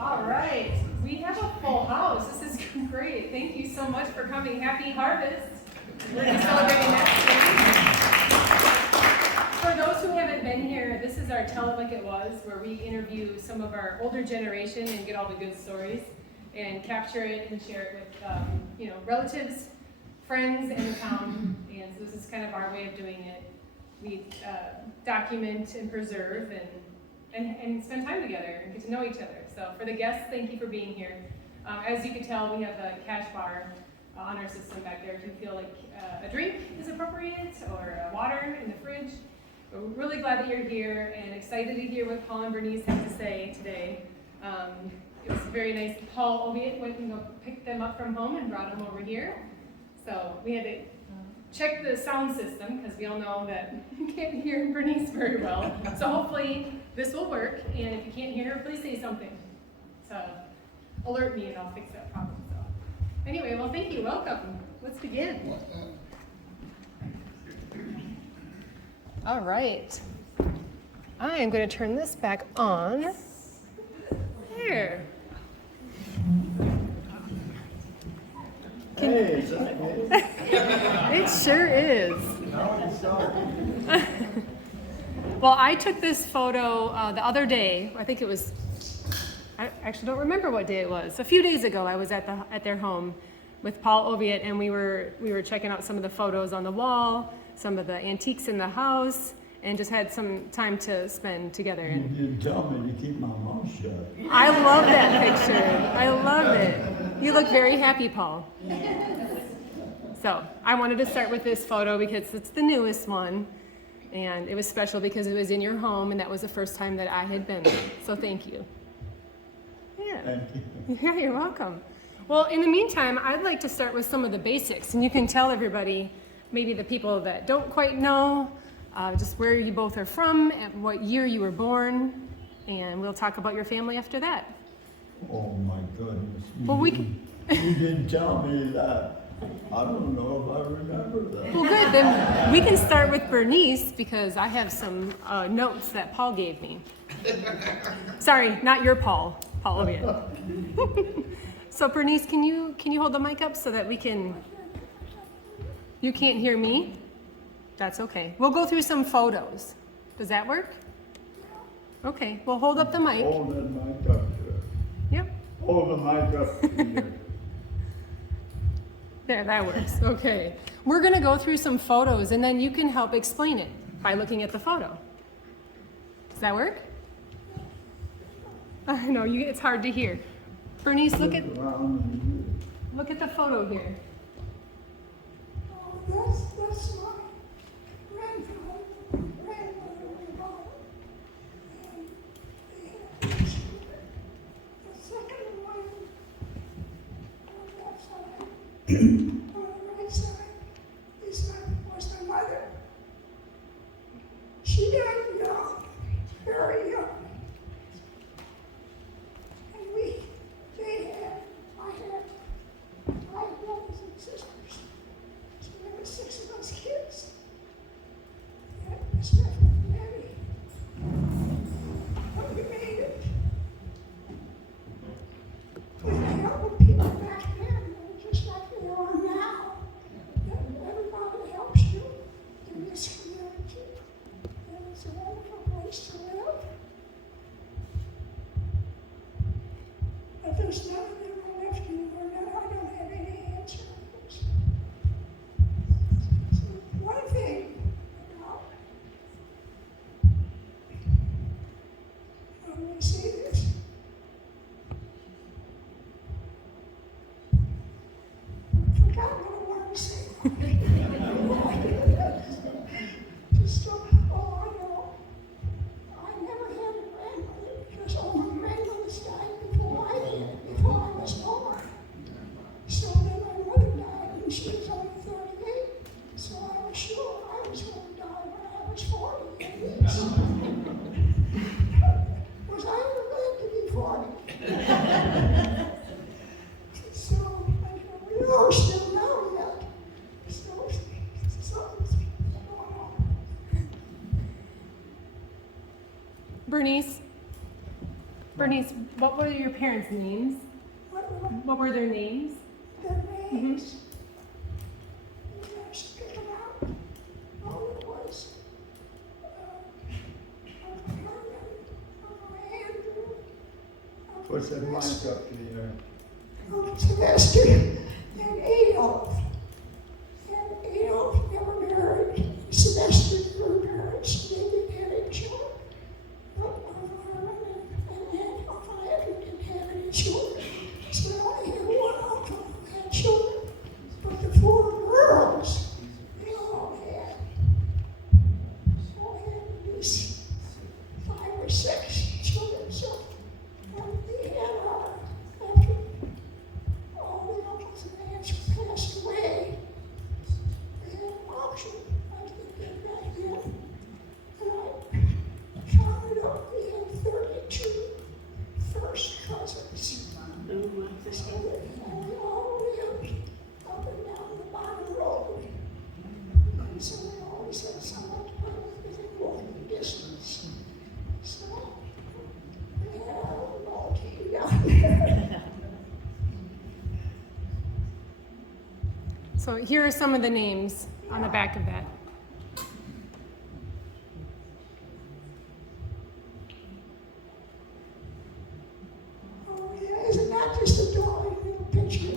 All right, we have a full house. This is great. Thank you so much for coming. Happy Harvest. We're going to be celebrating that today. For those who haven't been here, this is our Tell It Like It Was, where we interview some of our older generation and get all the good stories and capture it and share it with relatives, friends in the town. And so this is kind of our way of doing it. We document and preserve and spend time together and get to know each other. So for the guests, thank you for being here. As you can tell, we have a cash bar on our system back there if you feel like a drink is appropriate or water in the fridge. But we're really glad that you're here and excited to hear what Paul and Bernice have to say today. It was very nice. Paul Oviatt went and picked them up from home and brought them over here. So we had to check the sound system because we all know that you can't hear Bernice very well. So hopefully this will work, and if you can't hear her, please say something to alert me and I'll fix that problem. So anyway, well, thank you. Welcome. Let's begin. All right. I am going to turn this back on. There. Hey, is that good? It sure is. Now it's starting. Well, I took this photo the other day. I think it was, I actually don't remember what day it was. A few days ago, I was at their home with Paul Oviatt, and we were checking out some of the photos on the wall, some of the antiques in the house, and just had some time to spend together. You didn't tell me to keep my mouth shut. I love that picture. I love it. You look very happy, Paul. So I wanted to start with this photo because it's the newest one. And it was special because it was in your home, and that was the first time that I had been there. So thank you. Yeah. Thank you. Yeah, you're welcome. Well, in the meantime, I'd like to start with some of the basics. And you can tell everybody, maybe the people that don't quite know, just where you both are from, and what year you were born. And we'll talk about your family after that. Oh my goodness. Well, You didn't tell me that. I don't know if I remember that. Well, good. Then we can start with Bernice because I have some notes that Paul gave me. Sorry, not your Paul. Paul Oviatt. So Bernice, can you hold the mic up so that we can? You can't hear me? That's okay. We'll go through some photos. Does that work? Okay. Well, hold up the mic. Hold that mic up to it. Yep. Hold the mic up to here. There, that works. Okay. We're going to go through some photos, and then you can help explain it by looking at the photo. Does that work? I know, it's hard to hear. Bernice, look at the photo here. Oh, that's my grandmother involved. And they had the second one on that side. On the right side was my mother. She died young, very young. And I had 5 brothers and sisters. So there were 6 of us kids. And was definitely many. But we made it. With the help of people back then, just like there are now, that everybody helps you in this community. And it's a wonderful place to live. But there's none of them left anymore. Now I don't have any answers. So one thing about, how do I say this? I forgot what I wanted to say. Just, oh, I know. I never had a grandmother because all my grandmothers died before I did, before Bernice, what were your parents' names? What were their names? Their names. Let's pick them out. All it was. Uncle Herman, Uncle Andrew, Uncle What's that mic Sylvester, up to the air? Uncle Sylvester, and Adolf. And Adolf never married. Sylvester never married. So they didn't have any children. But Uncle Herman and Uncle Andrew didn't have any children. So they only had one uncle who had children. But the four girls, they all had at least 5 or 6 children. So they had, after all the uncles and aunts passed away, they had an auction, I think they back then. And I counted up, we had 32 first cousins. So they all lived up and down the bottom road. And so they always had someone to play with within walking distance. So we had our own ball team down there. So here are some of the names on the back of that. Oh, yeah, isn't that just a darling little picture?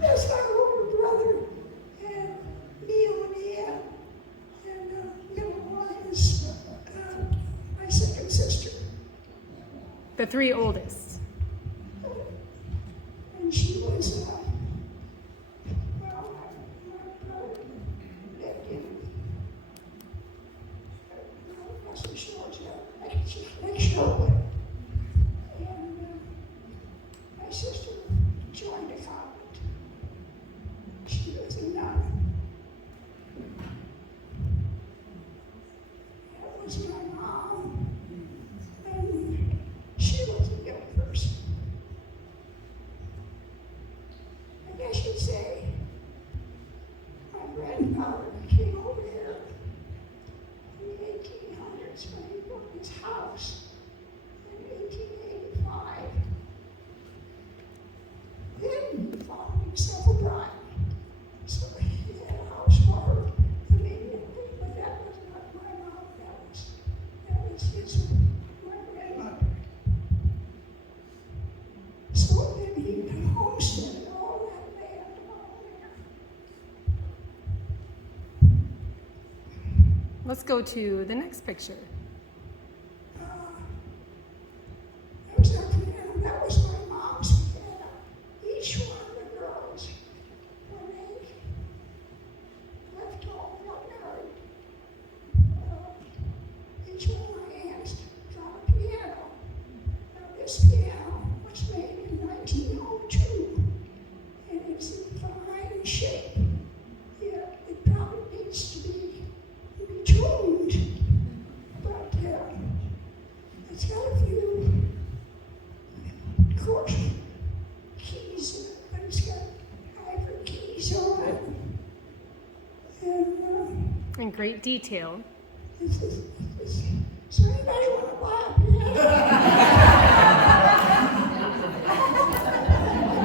That's my older brother, and Neil and Ann, and middle one is my second sister. The 3 oldest. And she was, well, my brother lived in, I wasn't sure, next Sherwood. And my sister joined a convent. She was a nun. That was my mom. And she was a young person. I guess you'd say my grandfather came over here in the 1800s when he built his house in 1885. Then he found himself a bride. So he had a house for her immediately, but that was not my mom, that was his, my grandmother. So then he homesteaded all that land along there. Let's go to the next picture. That was our piano. That was my mom's piano. Each one of the girls, when they left home, got married, each one of my aunts got a piano. Now this piano was made in 1902, and it's in fine shape. Yeah, it probably needs to be retuned, but it's got a few, of course, keys in it, but it's got ivory keys on it. And In great detail. so anybody want to buy a piano?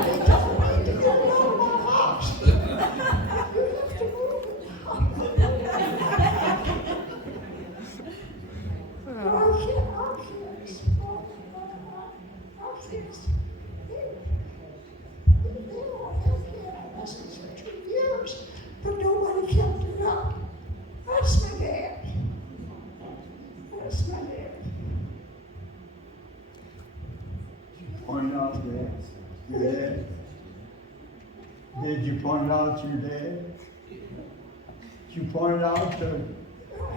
You don't need to get it out of my house. You have to move it. Our kids, they won't have piano lessons for 2 years, but nobody kept it up. That's my dad. That's my dad. Point out your dad. Did you point out your dad? Did you point out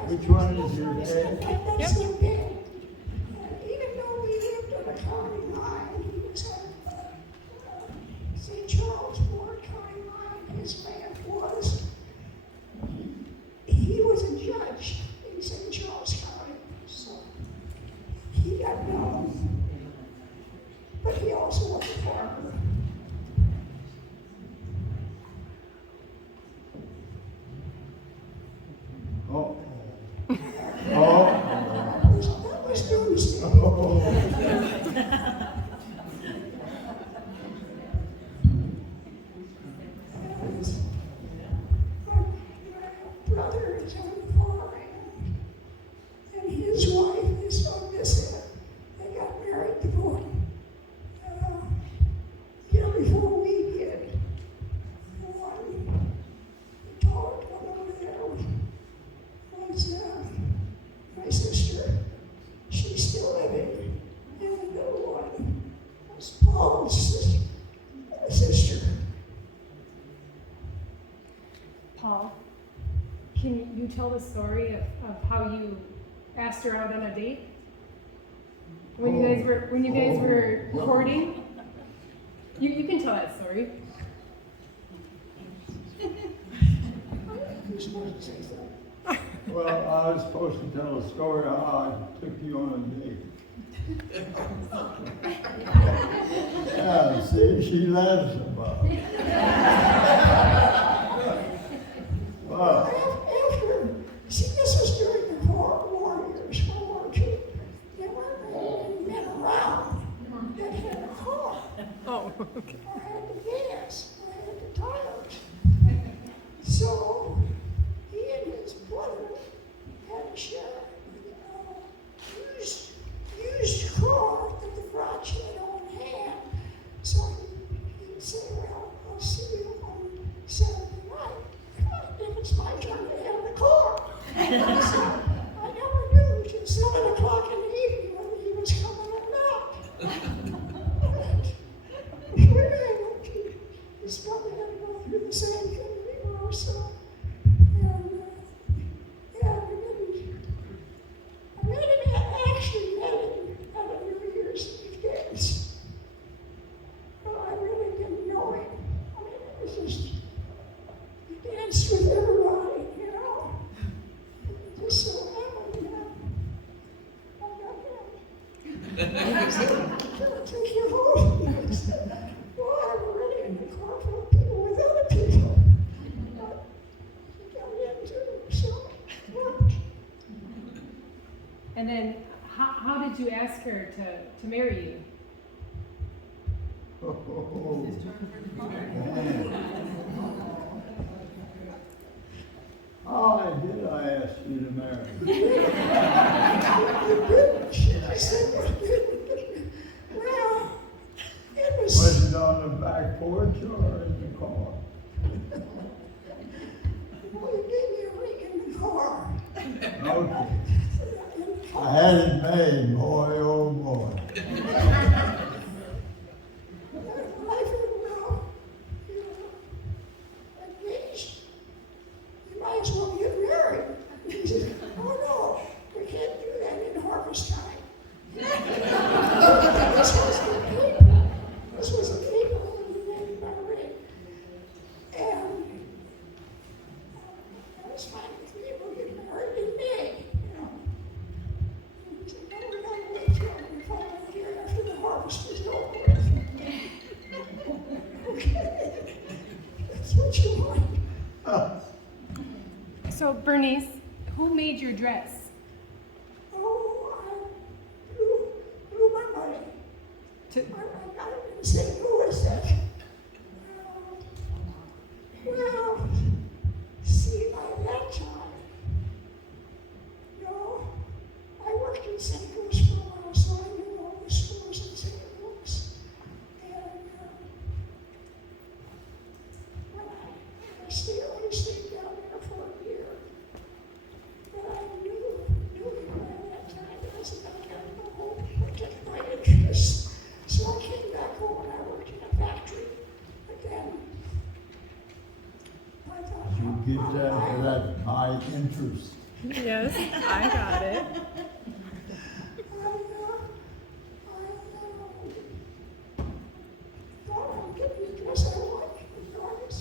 which one is your dad? That's my dad. And even though we lived on a county line, he was on St. Charles Board County line, his land was. He was a judge in St. Charles County, so he got known. But he also was a farmer. Oh. Oh. That was Doomsday. My brother is on the farm, and his wife is Augusta. They got married before, year before we did. The one, the tall one over there was my sister. She's still living, and the little one was Paul's sister. Paul, can you tell the story of how you asked her out on a date? When you guys were courting? You can tell that story. Well, I was supposed to tell a story how I took you on a date. Yeah, see, she laughs about it. Well, After, see, this was during the war years, World War II. There weren't many men around that had a car, Oh, okay. or had the gas, or had the tires. So, he and his brother had a share used car that the garage had on hand. So he'd say, well, I'll see you on Saturday night. Then it's my turn to have the car. So I never knew till 7 o'clock in the evening whether he was coming or not. His brother had to go through the same thing we were, so. And, yeah, I met him, actually met him at a New Year's Eve dance. But I really didn't know him. I mean, it was just, he danced with everybody, you know? It just so happened, I got him. Can I take you home? He said, well, I'm already in the car full of people with other people. But he got in too, so it worked. And then, how did you ask her to marry you? how did I ask you to marry? I said, well, it was. Was it on the back porch or in the car? Well, he gave me a ring in the car. Okay. I had it made, boy, oh boy. I figured, well, you know, engaged, you might as well get married. He said, oh no, we can't do that in harvest time. This was the paper. This was a paper that he made my ring. And I was fine with me, we'll get married in May, you know. And he said, no, we're not going to wait till the following year after the harvest is over with. Okay, that's what you want. So, Bernice, who made your dress? Oh, I blew my money. To, I got it in St. Louis. Well, see, by that time, you know, I worked in St. Louis for a while, so I knew all the stores in St. Louis. And when I stayed down there for a year, but I knew by that time that I was about to go home and protect my interests. So I came back home and I worked in a factory again. I thought, You get that for that high interest. yes, I got it. thought I'd get the dress I want, regardless.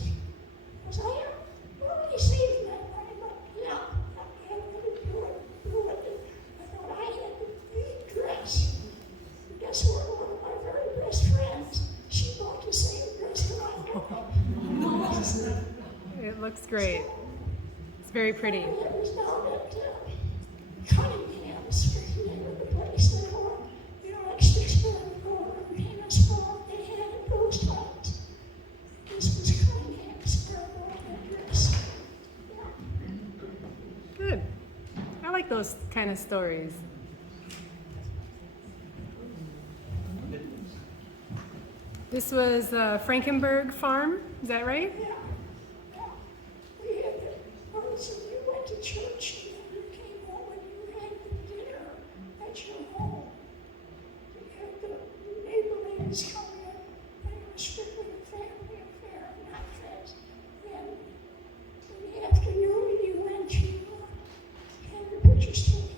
Because I have already saved that money, but yeah, I had to do it. I thought I had the dress. And guess what? One of my very best friends, she bought the same dress that I had. It looks great. It's very pretty. It was down at Cunningham's, the name of the place they call it. kind of stories. This was Frankenberg farm, is that right? Yeah, yeah. We had so you went to church and then you came home and you had the dinner at your home. You had the neighbor ladies come in and it was strictly a family affair, not friends. And in the afternoon you went to have your pictures taken.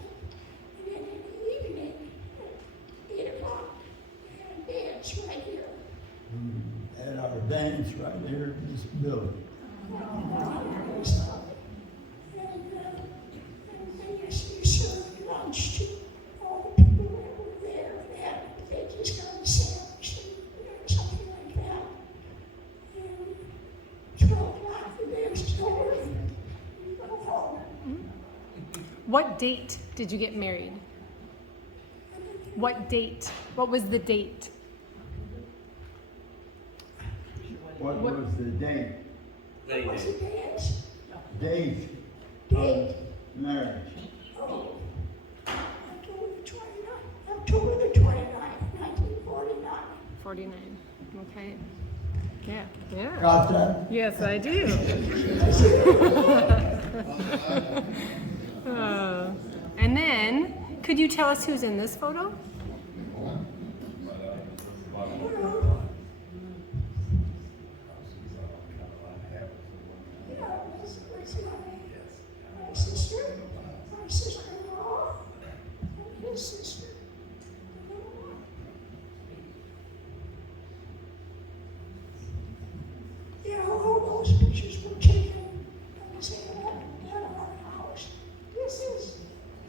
And then in the evening, at 8 o'clock, you had a dance right here. At our dance right here in this building. And then you served lunch to all the people that were there, and they just got a sandwich or something like that. And 12 o'clock, the dance is over, and you go home. What date did you get married? What date? What was the date? What was the date? What's the dance? Date Date? of marriage? Oh, October the 29th, 1949. 49. Okay. Yeah. Yeah. Got that? Yes, I do. And then, could you tell us who's in this photo? Yeah, this was my sister, my sister-in-law, and his sister. Yeah, all those pictures were taken at our house.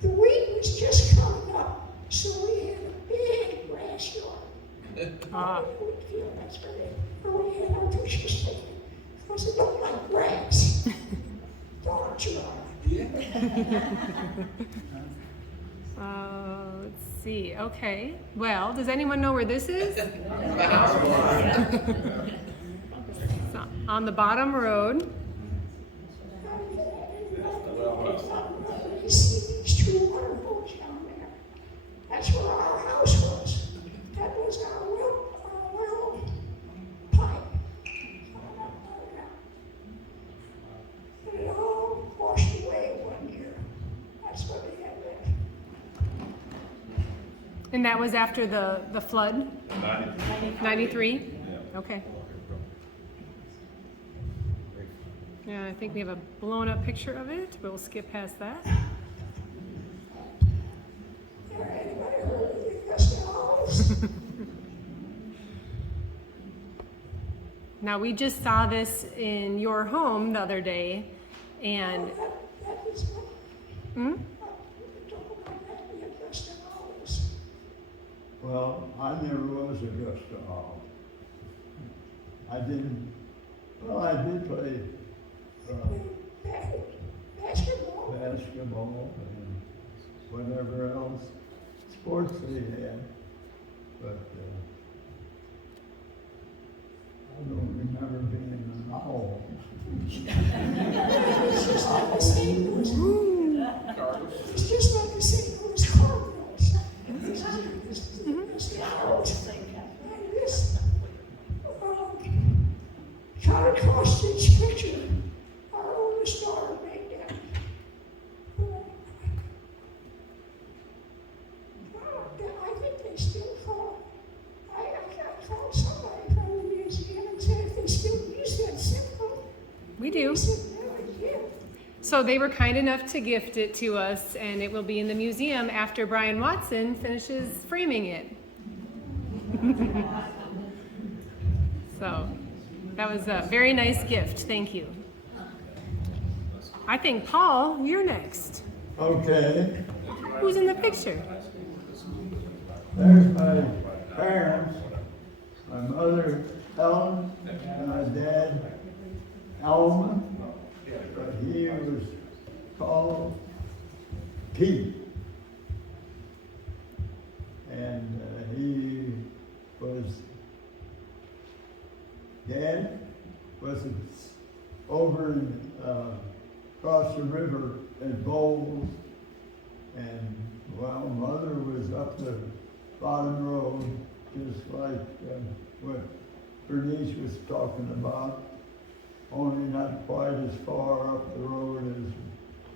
The wheat was just coming up, so we had a big grass yard. Ah. Wheat field, that's where we had our pictures taken. Because it looked like grass. Don't you? Let's see. Okay. Well, does anyone know where this is? So, on the bottom road. You see these two water boats down there. That's where our house was. That was our well pipe. Coming up out of there. And it all washed away one year. That's what we had left. And that was after the flood? 93? Yeah. Okay. Yeah, I think we have a blown up picture of it, but we'll skip past that. Anybody heard of the Augusta house? Now, we just saw this in your home the other day, and That was what hmm? we talk about that, the Augusta house. Well, I never was Augusta Hall. I did play Basketball. basketball and whatever else sports they had, but I don't remember being an owl. It's just like the St. Louis. It's just like the St. Louis Cardinals. This is out. And this kind of cross-stitch picture, our oldest daughter made that. I think they still call. I called somebody from the museum and said if they still use that symbol. We do. They said, no, they did. So they were kind enough to gift it to us, and it will be in the museum after Brian Watson finishes framing it. So that was a very nice gift. Thank you. I think, Paul, you're next. Okay, Who's in the picture? there's my parents, my mother Ellen, and my dad Alma, but he was called Pete. And he was, Dad was over in, across the river at Bowles, and mother was up the bottom road, just like what Bernice was talking about, only not quite as far up the road as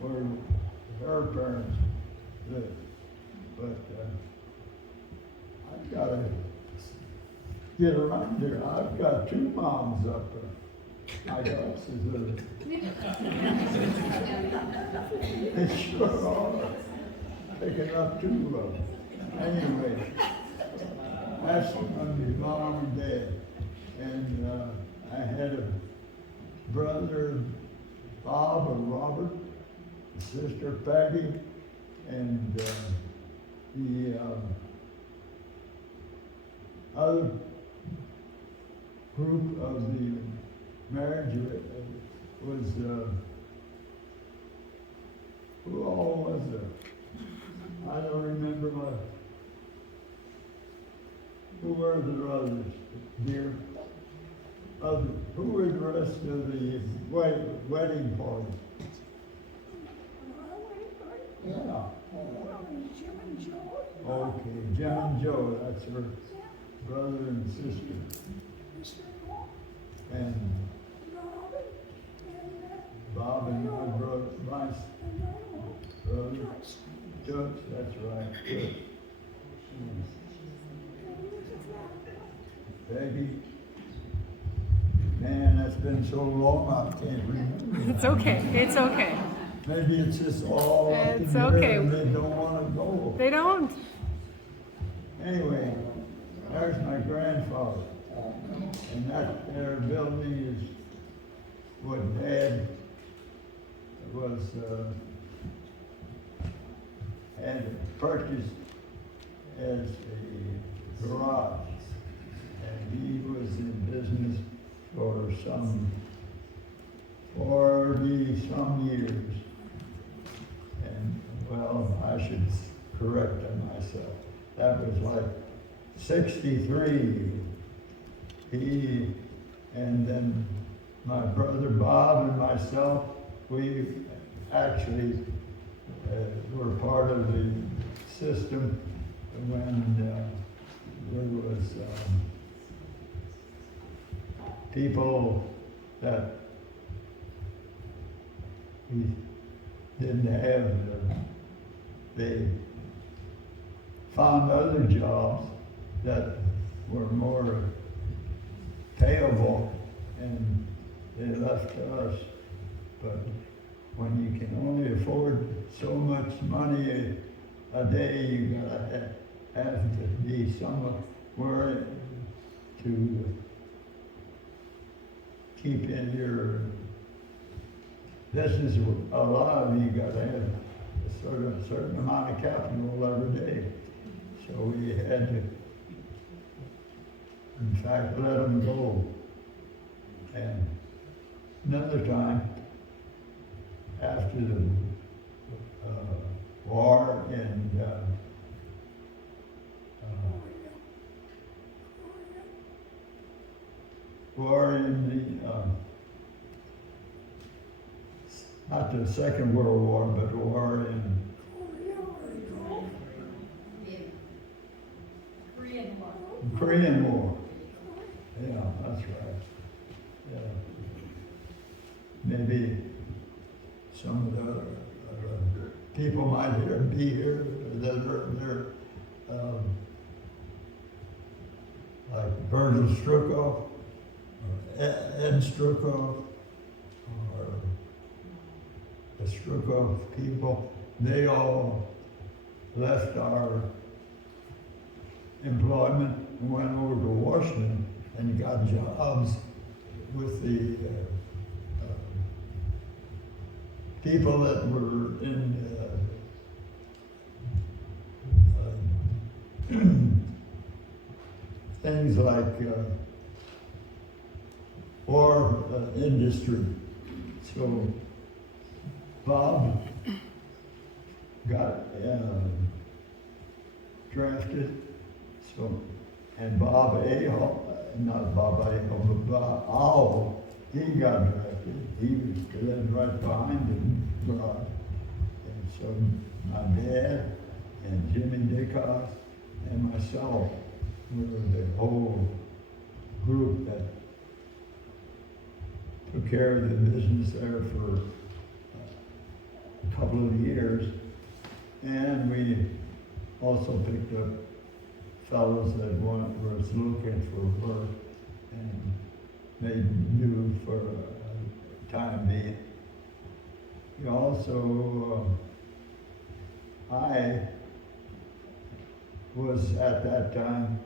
where her parents lived. But I've got to get around there. I've got 2 moms up there. My house is a... They sure are picking up 2 of them. Anyway, that's my mom and dad. And I had a brother, Bob or Robert, a sister, Peggy, and the other group of the marriage was, who all was there? I don't remember who were the others, dear? Who were the rest of the wedding party? Yeah. Jim and Joe. Okay, Jim and Joe, that's her brother and sister. And Bob and my brother, my brother, Toots, that's right, Toots. Peggy, man, that's been so long I can't remember. It's okay, it's okay. Maybe it's just all up in It's the okay. air and they don't want to go. They don't. Anyway, there's my grandfather. And that there building is what Dad was, had purchased as a garage. And he was in business for some 40-some years. And, well, I should correct myself. That was like 63. He, and then my brother Bob and myself, we actually were part of the system when there was people that we didn't have, they found other jobs that were more payable, and they left to us. But when you can only afford so much money a day, you gotta have to be somewhere to keep in your business alive. You gotta have a certain amount of capital every day. So we had to, in fact, let them go. And another time, after the war and war in the, not the Second World War, but war in Korean War. Yeah, that's right. Yeah. Maybe some of the people might be here that are like Bernard Strukoff, or Ed Strukoff, or the Strukoff people. They all left our employment and went over to Washington and got jobs with the people that were in things like war industry. So Bob got drafted. So, and Bob Ahol, not Bob Ahol, but Bob Owl, he got drafted. He was lived right behind him, and so my dad and Jimmy Dickoff and myself were the whole group that took care of the business there for a couple of years. And we also picked up fellows that was looking for work and made do for a time being. We also, I was at that time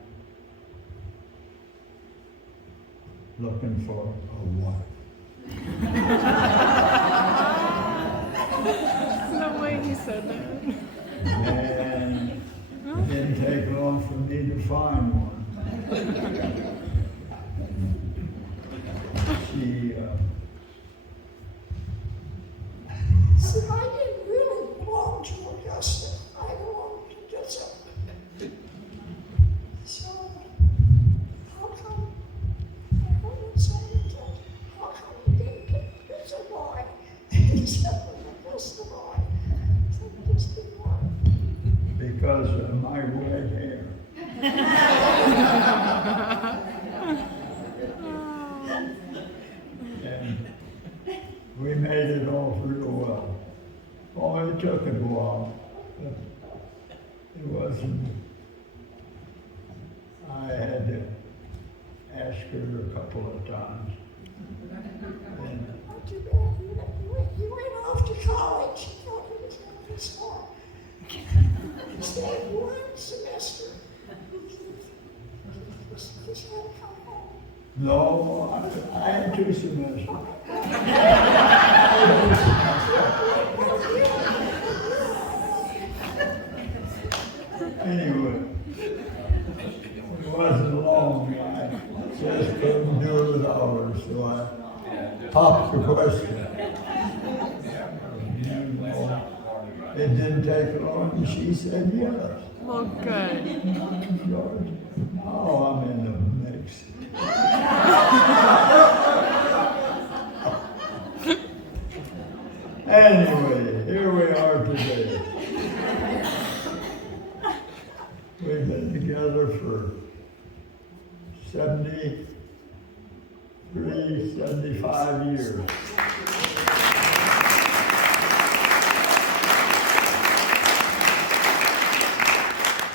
looking for a wife. No way he said that. And it didn't take long for me to find one. She, See, I didn't really belong to Augusta. I belonged to Ditsel. So, how come, I wouldn't say it, how come you didn't pick Ditsel boy instead of Augusta boy? So it just didn't work. because of my red hair. And we made it all real well. Oh, it took a while, but it wasn't. I had to ask her a couple of times. And Not too bad. You went off to college. You thought you was going to be smart. You stayed one semester. Just had to come home. no, I had 2 semesters. Anyway, it wasn't long. I just couldn't do it without her, so I popped the question. It didn't take long, and she said yes. Well, good. George, oh, I'm in the mix. Anyway, here we are today. We've been together for 73, 75 years.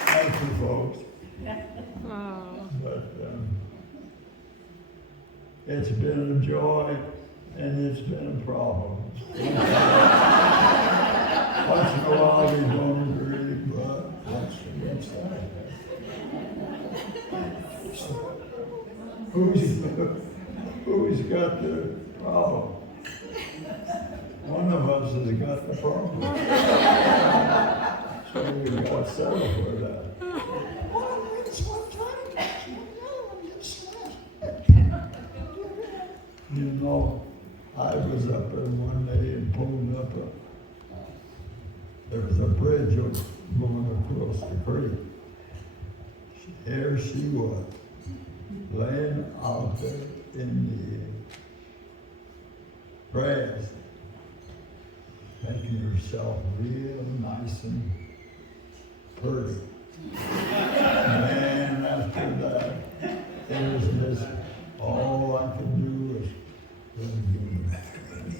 Thank you, folks. Oh, But it's been a joy and it's been a problem. Once in a while we don't agree, but that's that. Who's got the problem? One of us has got the problem. So we've got to settle for that. One wins one time, and the other one gets smashed. You know, I was up there one day and pulled up there was a bridge going across the creek. There she was, laying out there in the grass, making herself real nice and pretty. And after that, it was just, all I could do was give her back to me.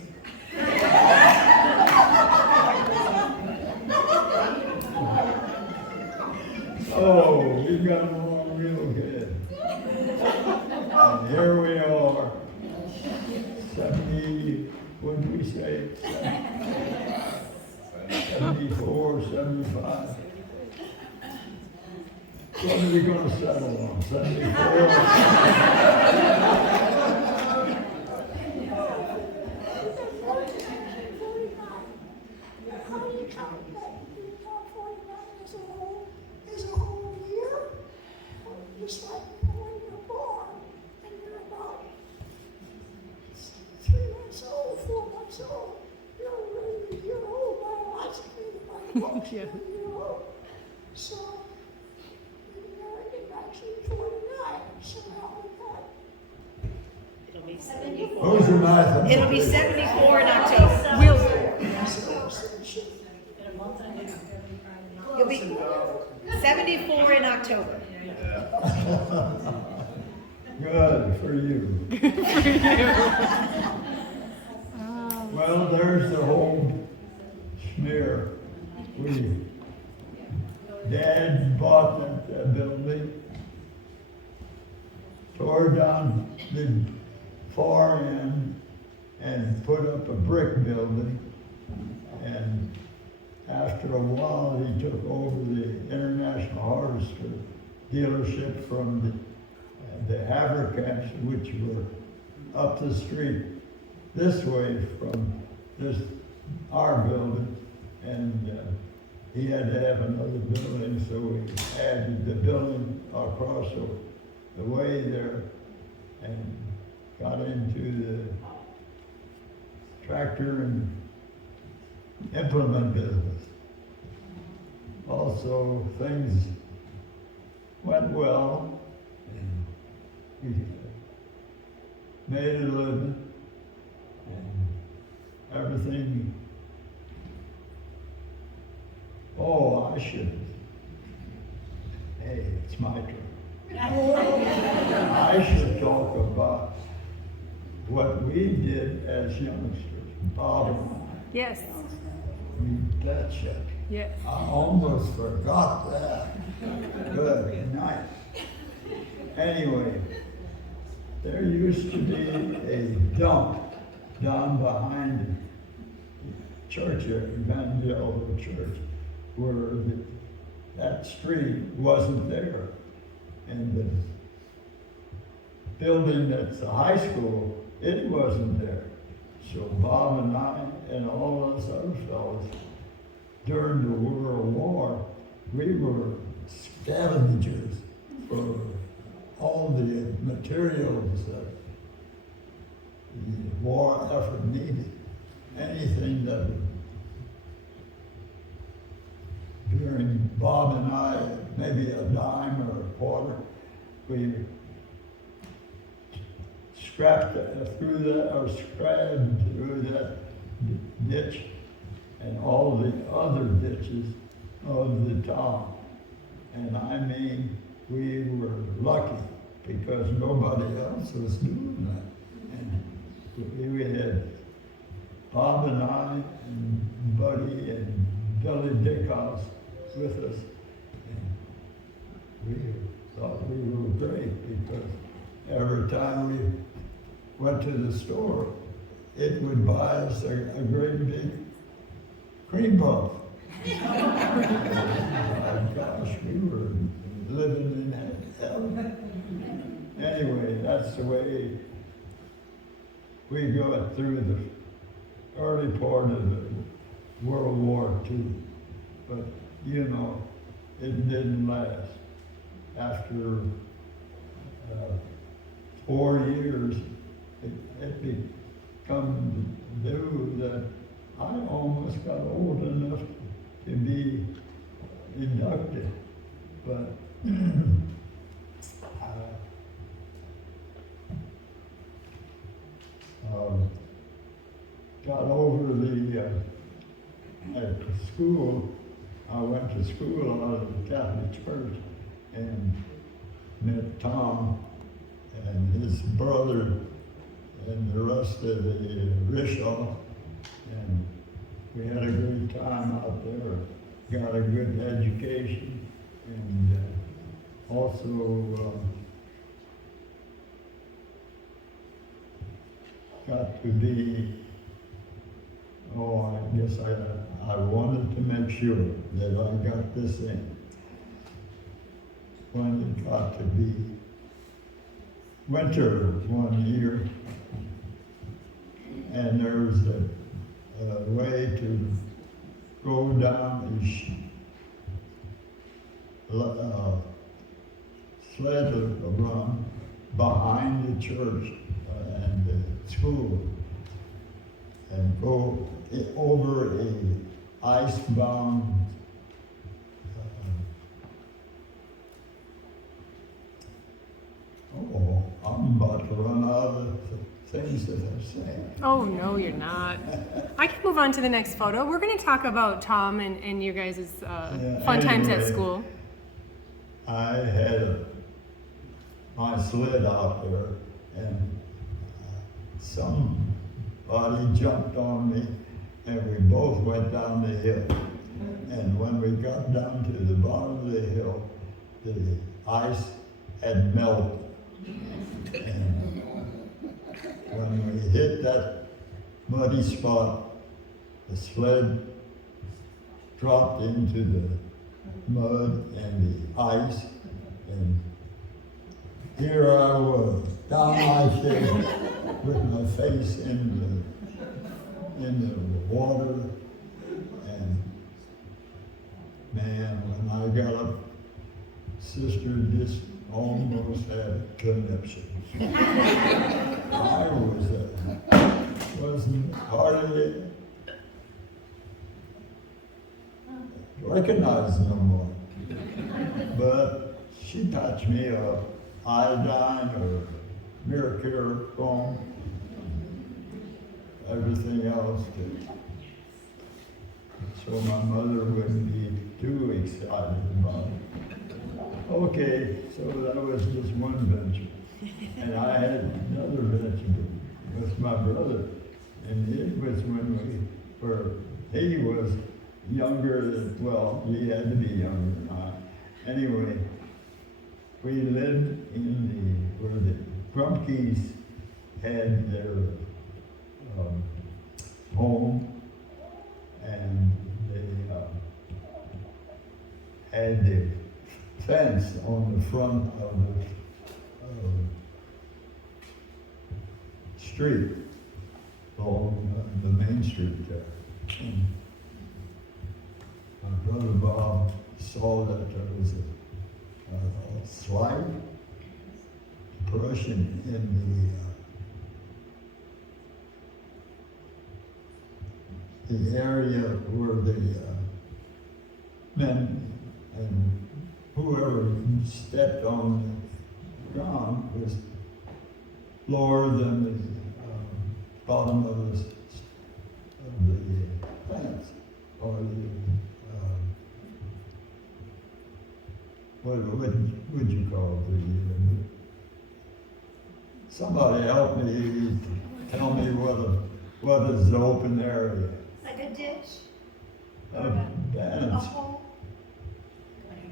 Oh, we got along real good. And here we are, 70, what did we say? 74, 75. What are we going to settle on, 74? How do you count that? Do you count 49 as a whole year? Or just like when you're born and you're about 3 months old, 4 months old, you're already a year old biologically, by books, you're a year old. So, you married in 1949, so how we got. It'll be 74. Who's the math? It'll be 74 in October. we'll, You'll be 74 in October. Good for you. Well, there's the whole smear. Dad bought that building, tore down the far end and put up a brick building. And after a while, he took over the International Harvester dealership from the Havercats, which were up the street this way from our building. And he had to have another building, so we added the building across the way there and got into the tractor and implement business. Also, things went well, and we made a living, and everything. Oh, I should. Hey, it's my turn. I should talk about what we did as youngsters, Bob and I. Yes. We betcha. Yes. I almost forgot that. Good night. Anyway, there used to be a dump down behind the church, Evangelical Church, where that street wasn't there. And the building that's the high school, it wasn't there. So Bob and I and all those other fellows, during the World War, we were scavengers for all the materials that the war effort needed. Anything that would, during Bob and I, maybe a dime or a quarter, we scrapped through that, or scrabbed through that ditch and all the other ditches of the town. And I mean, we were lucky because nobody else was doing that. And we had Bob and I and Buddy and Billy Dickhouse with us. And we thought we were great because every time we went to the store, it would buy us a great big cream puff. Oh, gosh, we were living in hell. Anyway, that's the way we got through the early part of the World War II. But, you know, it didn't last. After 4 years, it become due that I almost got old enough to be inducted, but got over the, at the school, I went to school out of the Catholic Church and met Tom and his brother and the rest of the Rueschhoff, and we had a great time out there, got a good education, and also got to be, I guess I wanted to make sure that I got this in. When it got to be winter one year, and there was a way to go down the sled run behind the church and the school and go over a ice-bound I'm about to run out of things that I'm saying. Oh, no, you're not. I can move on to the next photo. We're going to talk about Tom and your guys' fun times at anyway. school. I had my sled out there, and somebody jumped on me, and we both went down the hill. And when we got down to the bottom of the hill, the ice had melted. And when we hit that muddy spot, the sled dropped into the mud and the ice, and here I was, down my hill, with my face in the water, and man, when I got up, sister just almost had conniption. I wasn't hardly recognized no more. But she touched me up, iodine or Miracure foam, everything else too. So my mother wouldn't be too excited about it. Okay, so that was just one venture. And I had another venture with my brother. And it was when he was younger, well, he had to be younger than I. Anyway, we lived where the Grumpkes had their home, and they had the fence on the front of the street, along the main street there. And my brother Bob saw that there was a slight depression in the area where the men and whoever stepped on the ground was lower than the bottom of the fence, or the what would you call it? Somebody help me, tell me what is the open area? Like a ditch? A A hole?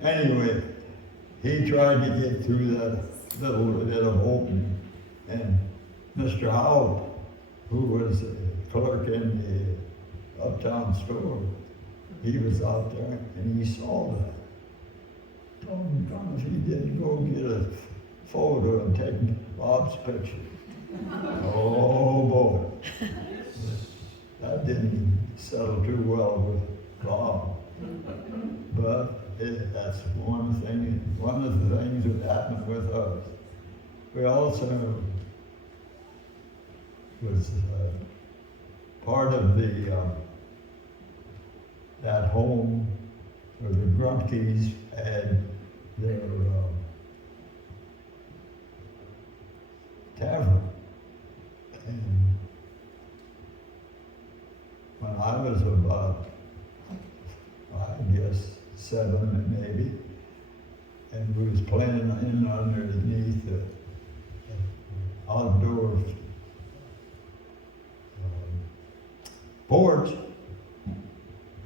Anyway, he tried to get through that little bit of opening, and Mr. Howell, who was a clerk in the uptown store, he was out there and he saw that. Told him if he didn't go get a photo and take Bob's picture. Oh boy, that didn't settle too well with Bob. But that's one of the things that happened with us. We also was part of that home where the Grumpkes had their tavern. And when I was about, I guess, 7 maybe, and we was playing in underneath the outdoor porch,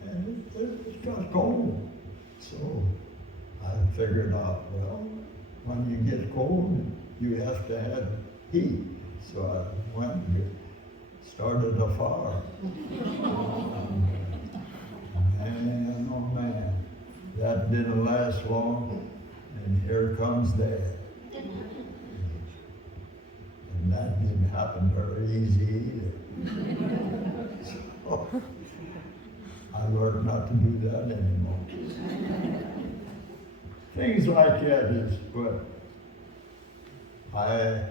and it got cold. So I figured out, well, when you get cold, you have to have heat. So I went and started a fire. Man, oh man, that didn't last long, and here comes Dad. And that didn't happen very easy either. So I learned not to do that anymore. Things like that is what I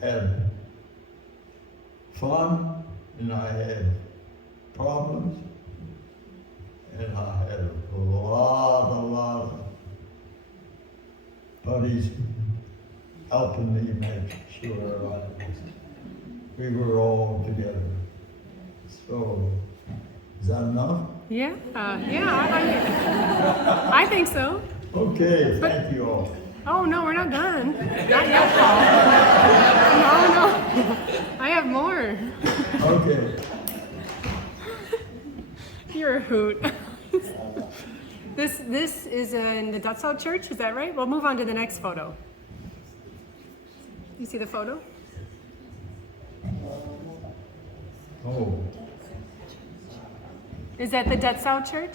had fun, and I had problems, and I had a lot of buddies helping me make sure we were all together. So, is that enough? Yeah, I think so. Okay, thank you all. Oh, no, we're not done. Not yet, Paul. No. I have more. Okay. You're a hoot. This is in the Dutzow Church, is that right? We'll move on to the next photo. You see the photo? Oh, Is that the Dutzow Church?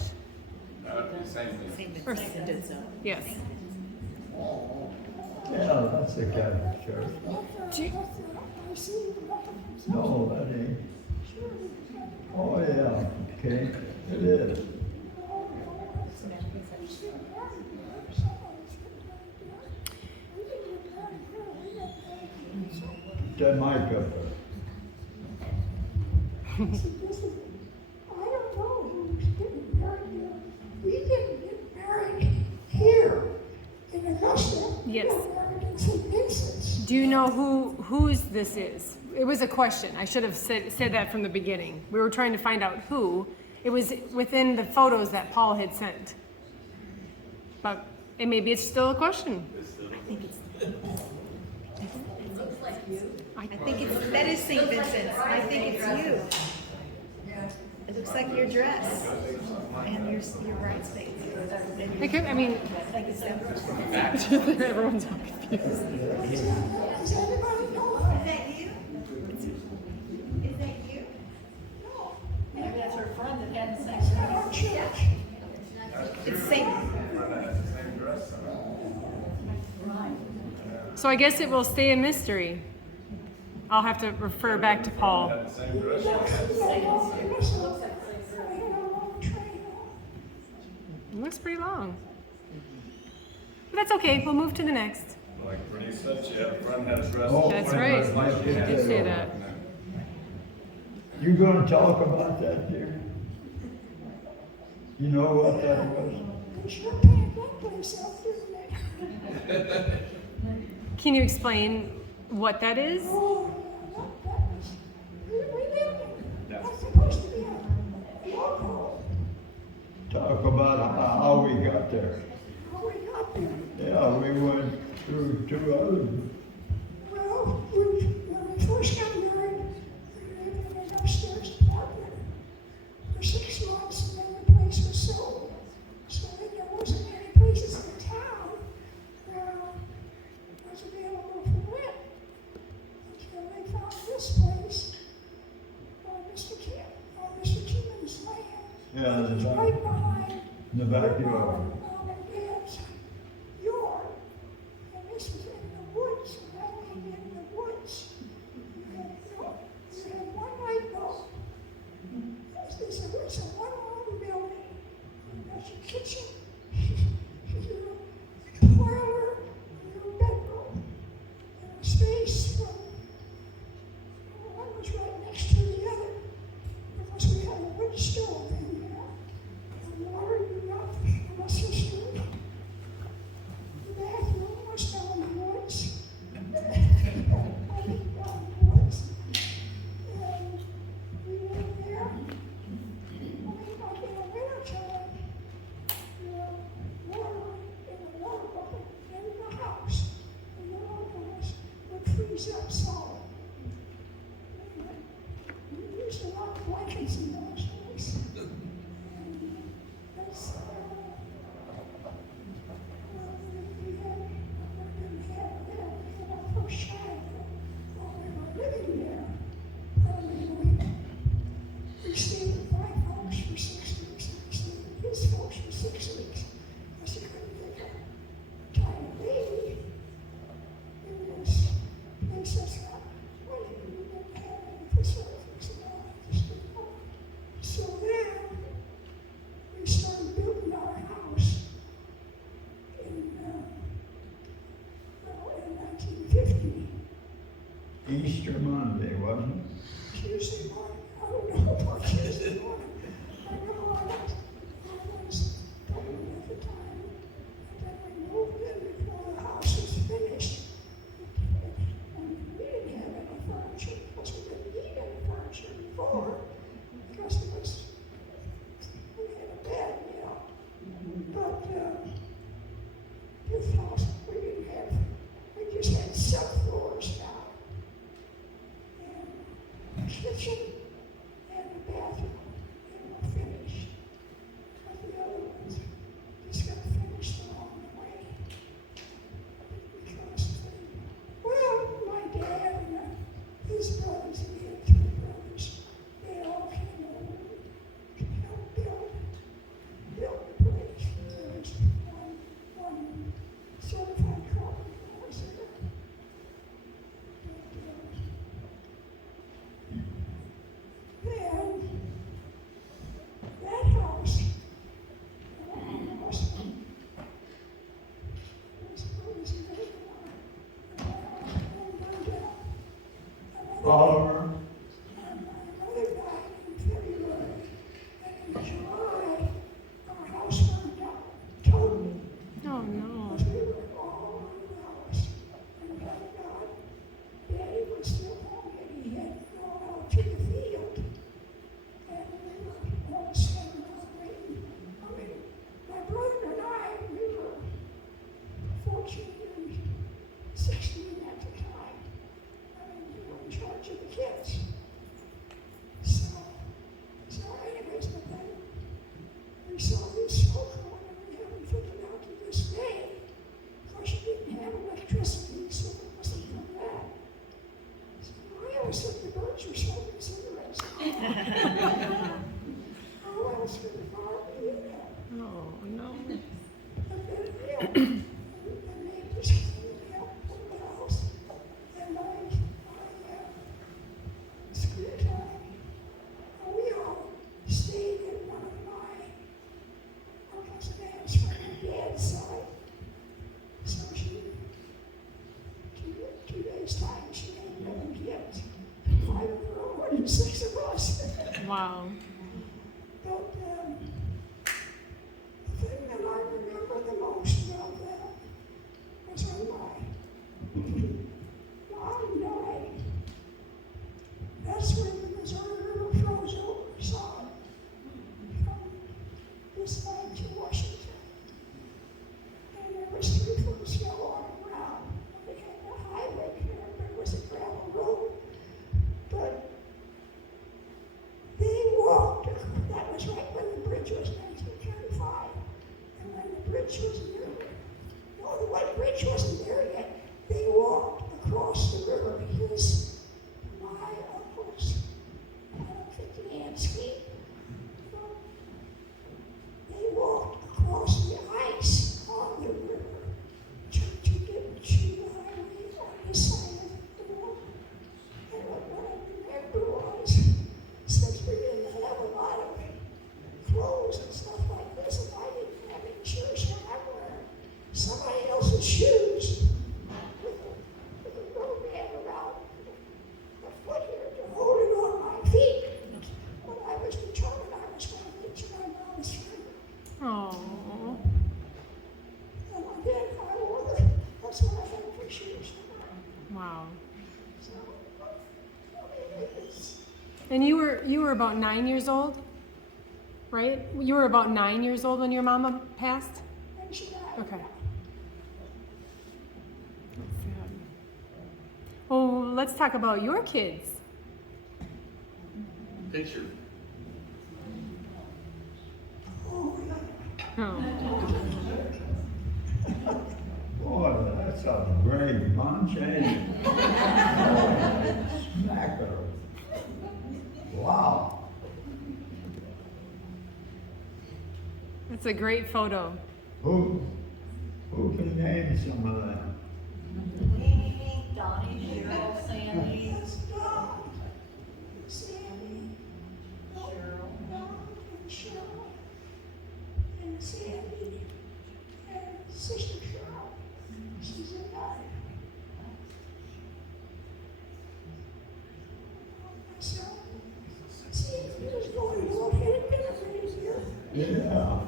Same thing. Or- Yes. yeah, that's the Catholic church. I see No, that ain't. Oh, yeah, okay, it is. That mic up there. I don't know who's getting married here. We didn't get married here in Augusta. Yes. We got married in St. Vincent's. Do you know whose this is? It was a question. I should have said that from the beginning. We were trying to find out who. It was within the photos that Paul had sent. But maybe it's still a question. I think it's, that is St. Vincent's. I think it's you. It looks like your dress and your bridesmaids. I mean, Like it's them. everyone's all confused. Does everybody know her? Is that you? Is that you? No, Maybe that's her friend that had the it's not our church. It's St. So I guess it will stay a mystery. I'll have to refer back to Paul. It must have looked like I had a long train. It looks pretty long. But that's okay. We'll move to the next. Like Bernice said, she had a friend had a dress. Oh, That's right. You did say that. You gonna talk about that, dear? You know what that was? They sure painted that place out, didn't they? Can you explain what that is? Oh, that was, we lived in, that's supposed to be a local. Talk about how we got there. How we got there. Yeah, we went through two other. Well, when we first got married, we lived in an upstairs apartment for 6 months, and then the place was sold. So then there wasn't any places in town where it was available for rent. Until they found this place on Mr. Keeman's land. Yeah, It was the back- right behind in the backyard. Mom and Dad's yard. And this was in the woods, and I lived in the woods. You had one light bulb. It's a one-room building. There's your kitchen, your parlor, your bedroom, and a space from, one was right next to the other. Because we had a wood stove in there. The water you got from a cistern. The bathroom was down the woods. I lived down the woods. And we lived there. Like in the wintertime, the water in the water bucket in the house. And the water would freeze up solid. We used a lot of blankets in those days. That's, we had our first child while we were living there. We stayed with my folks for 6 weeks, and we stayed with his folks for 6 weeks. Because he couldn't get a tiny baby in this place that's not ready. We didn't have any facilities and all that. Just didn't know. So then, we started building our house in 1950. Easter Monday, wasn't it? Tuesday morning, I don't know about Tuesday morning. I know I was pregnant at the time. And then we moved in before the house was finished. Oliver? And my mother died in February. And in July, our house burned down totally. Oh, no. Because we were all over the house. And thank God, Daddy was still home and he had gone out to the field. And we were all standing out waiting. I mean, my brother and I, we were 14 and 16 at the time. I mean, we were in charge of the kids. So anyways, but then we saw this smoke going and we haven't figured out to this day. Of course, you didn't have electricity, so it wasn't from that. So I always thought the birds were smoking cigarettes. How else could the farm do that? Oh, no. But then, the neighbors came and helped from the house. And screwed time. We all stayed in one of my uncle's dad's from my dad's side. So two days time, she had 11 kids. 5 of her own and 6 of us. Wow. But the thing that I remember the most about that was when my mom died. That's when the Missouri River froze over, so from this side to Washington. And there was 3 foot of snow on the ground. They had a highway here, but it was a gravel road. But they walked, that was right when the bridge was 1935. And when the bridge was new, no, the white bridge wasn't there yet. They walked across the river. My uncle's, I don't think he had ski. They walked across the ice on the river to get to the highway on this side of the road. And what I remember was, since we didn't have a lot of clothes and stuff like this, and I didn't have any shoes, so I'm wearing somebody else's shoes with a rubber band around my foot here to hold it on my feet. But I was determined I was going to get to my mom's finger. Oh. And then I wore the, that's what I had for shoes. Wow. So, I mean, it's, And you were about 9 years old, right? You were about 9 years old when your mama passed? and she died. Okay. That's sad. Well, let's talk about your kids. Picture. Oh, Oh. Boy, that's a great bunch, ain't it? Smacker. Wow. That's a great photo. Who can name some of them? Amy, Donnie, Cheryl, Sandy, that's Don, Sandy, Cheryl. Don, and Cheryl, and Sandy, and Sister Cheryl. She's a guy. So, see, he was going to look at it here. Yeah.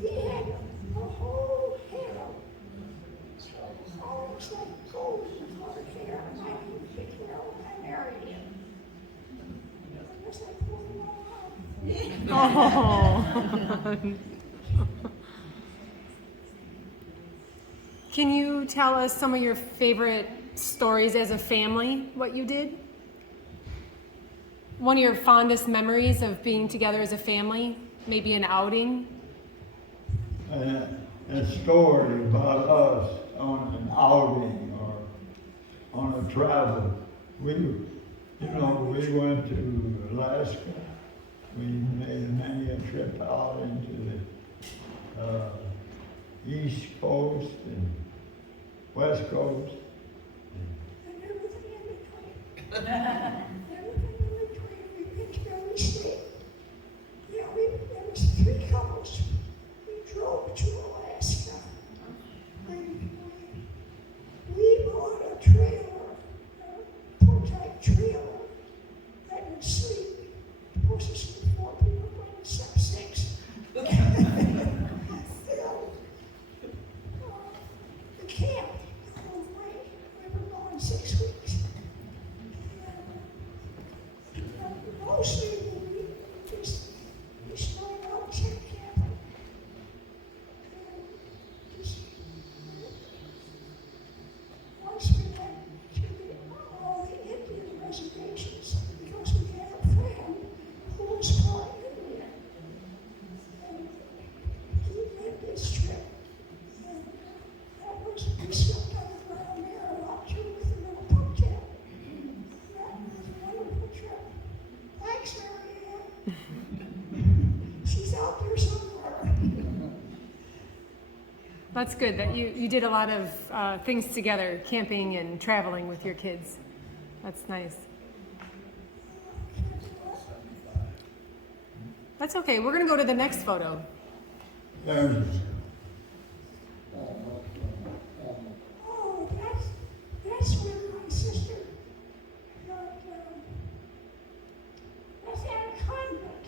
He had a whole hair of almost like gold colored hair, and I didn't pick it out when I married him. I guess I pulled him all out. Oh. Can you tell us some of your favorite stories as a family, what you did? One of your fondest memories of being together as a family, maybe an outing? A story about us on an outing or on a travel. We went to Alaska. We made many a trip out into the East Coast and West Coast. And everything in between. Everything in between. We've been to every state. Yeah, there was 3 couples. We drove to Alaska. We bought a trailer, a tow camp all the way. We were gone 6 weeks. And mostly we started out tent camping. And just once we went to all the Indian reservations because we had a friend who was part Indian. And he led this trip. And that was, we slept on the ground there a lot too with the little pump tent. That was a wonderful trip. Thanks, Marianne. She's out there somewhere. That's good that you did a lot of things together, camping and traveling with your kids. That's nice. That's okay. We're going to go to the next photo. There's, Oh, that's where my sister got, was at a convent.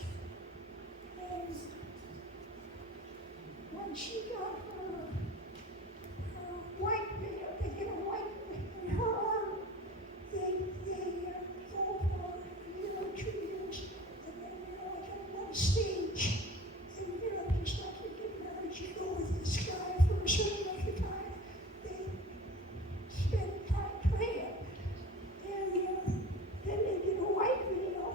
And when she got her white veil, they get a white veil in her order, they go for a year or 2 years, and then, like at one stage, and, just like you get married, you go with this guy for a certain amount of time. They spend time praying, and then they get a white veil,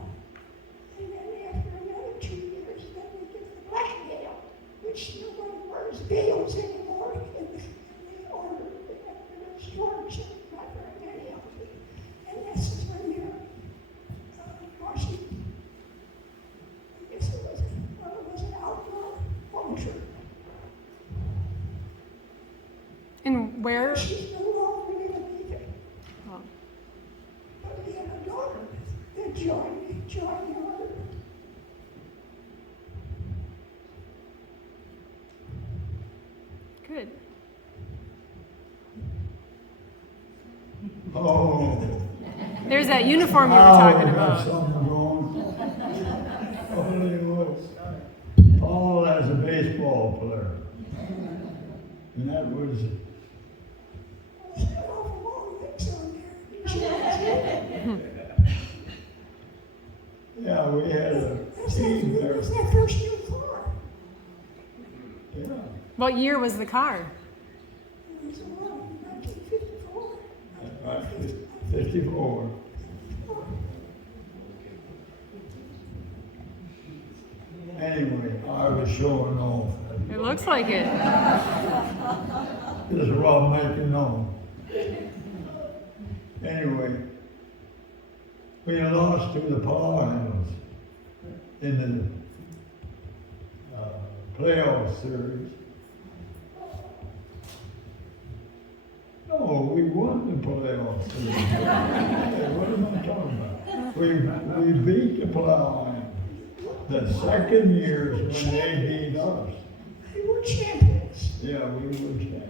and then after another 2 years, then they get the black veil, which nobody wears veils anymore in the order. There's orders, not very many of them. And this is when you're watching. I guess it was an outdoor altar. And where? She's no longer living either. Oh, But we had a daughter that joined her. good. oh. There's that uniform you were Now talking we got about. something going. Holy Ghost. Paul as a baseball player. And that was, She had all the long legs on there. yeah, we had a team there. That's that first new car. Yeah. What year was the car? It was in 1954. Right, 54. Anyway, I was showing off. It looks like it. This is what I'm making known. Anyway, we lost to the Paul in the playoff series. No, we won the playoff series. What am I talking about? We beat the Plow the second years when they beat us. We were champions. Yeah, we were champions.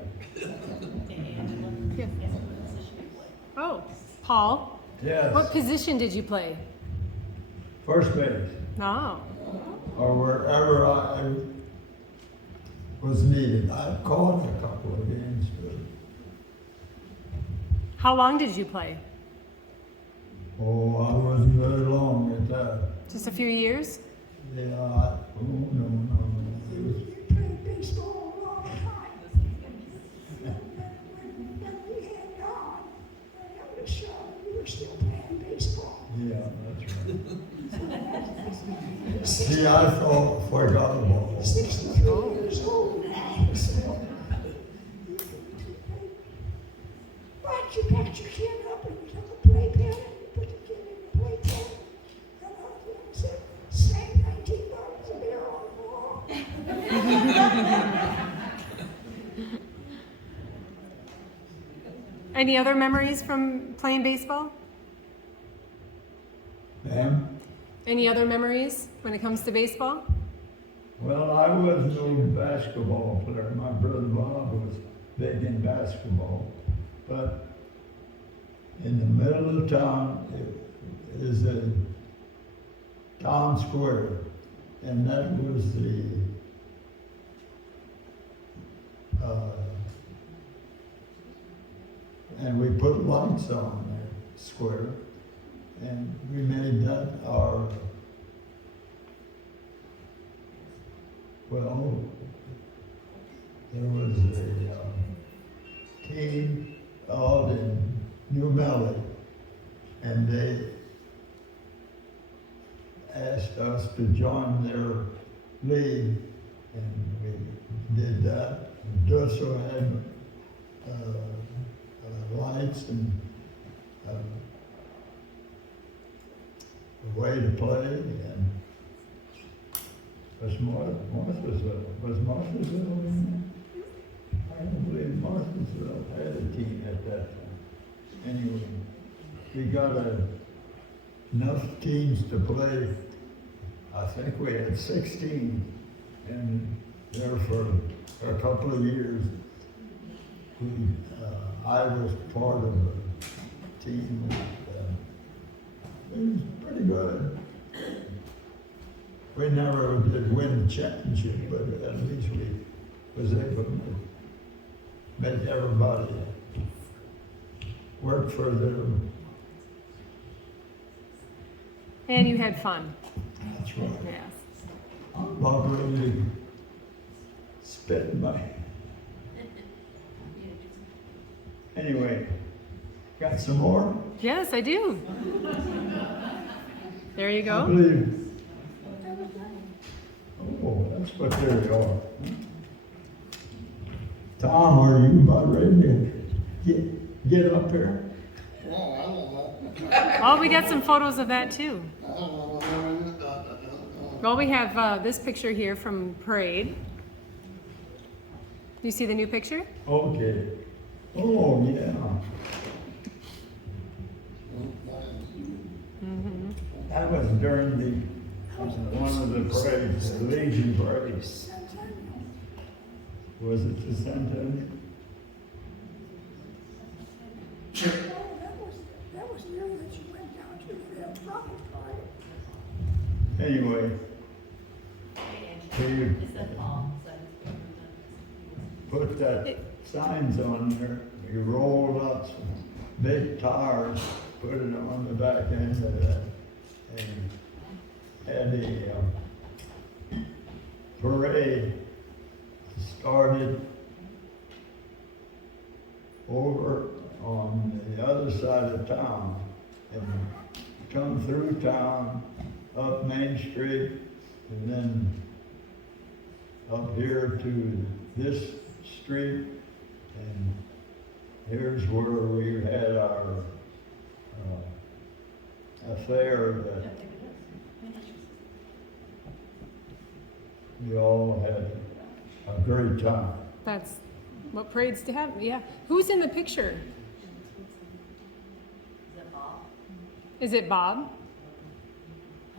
Oh, Paul, Yes. what position did you play? First base, No. or wherever I was needed. I caught a couple of games, but How long did you play? I wasn't very long at that. Just a few years? Yeah, no. It was, We played baseball a long time. When we had Don, our youngest son, we were still playing baseball. yeah, that's right. See, I forgot about it. 63 years old now, so. But you packed your kid up and you took a playpen and you put the kid in the playpen. And up there and said, "Slang $19 a beer on the wall." Any other memories from playing baseball? Ma'am? Any other memories when it comes to baseball? Well, I was no basketball player. My brother Bob was big in basketball. But in the middle of town is a town square. And that was the and we put lights on the square, and we made that our, well, there was a team out in New Valley, and they asked us to join their league, and we did that. And also had lights and a way to play, and was Marshallsville in there? I don't believe Marshallsville had a team at that time. Anyway, we got enough teams to play. I think we had 16, and there for a couple of years, I was part of a team. It was pretty good. We never did win the championship, but at least we was able to make everybody work for them. And you had fun. That's right. Yes. I'm about ready to spit my. Anyway, got some more? Yes, I do. There you I go. believe. Oh, that's what they are. Tom, are you about ready to get up here? Well, I don't know. Oh, we got some photos of that too. I don't know. Well, we have this picture here from parade. You see the new picture? Okay. Oh, yeah. Mm-hmm. That was during one of the parades, the Legion parades. Was it the Centennial? That was the year that you went down to the rocket party. Anyway, we Is that Paul? put that signs on there. We rolled out some big tires, put it on the back end of that, and had a parade started over on the other side of town and come through town, up Main Street, and then up here to this street, and here's where we had our affair that we all had a great time. That's what parades to have. Yeah. Who's in the picture? Is that Paul? Is it Bob?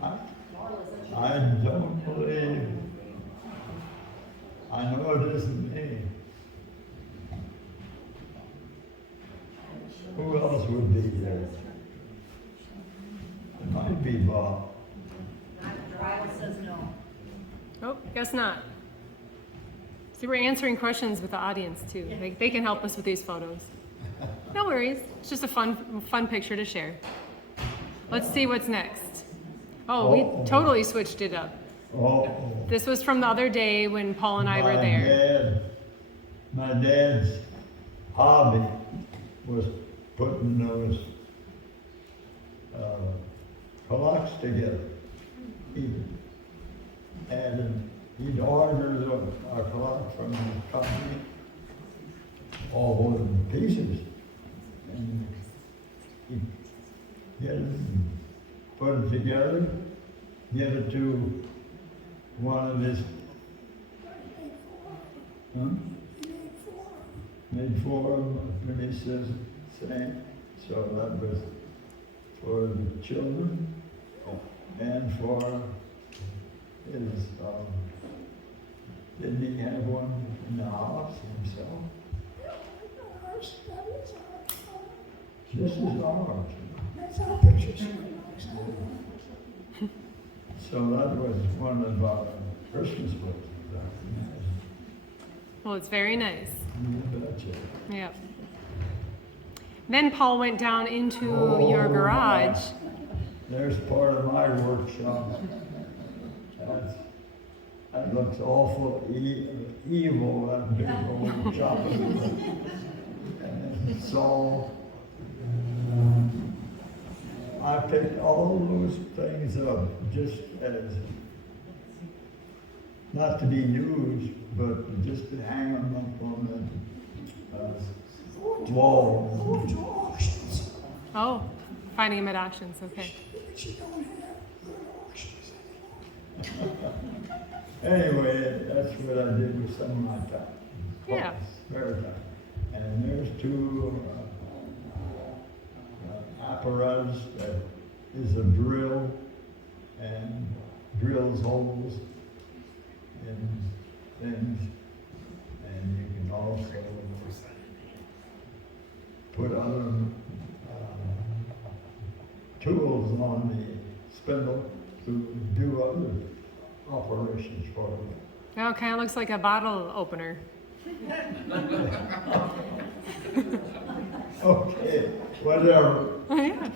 I don't believe, I know it isn't me. Who else would be there? It might be Bob. The Bible says no. Oh, guess not. See, we're answering questions with the audience too. They can help us with these photos. No worries. It's just a fun picture to share. Let's see what's next. Oh, we totally switched it up. Oh. This was from the other day when Paul and I were there. My dad's hobby was putting those clocks together. He'd order a clock from the company, all in pieces, and he'd get it and put it together, get it to one of his, made four of them, Bernice says, same. So that was for the children and for his, didn't he have one in the house himself? This is ours. That's our pictures. So that was one of our Christmas books. Well, it's very nice. You betcha. Yep. Then Paul went down into your Oh, garage. There's part of my workshop. That looks awful evil, that big old shop. And so, I picked all those things up just as, not to be used, but just to hang them up on the wall. Go to auctions, Oh, finding him at auctions, okay. but you don't have good auctions anymore. Anyway, that's what I did with some of my time. Yeah. Spare time. And there's two apparatus that is a drill and drills holes in things. And you can also put other tools on the spindle to do other operations for you. Oh, kind of looks like a bottle opener. Okay, whatever. Yeah.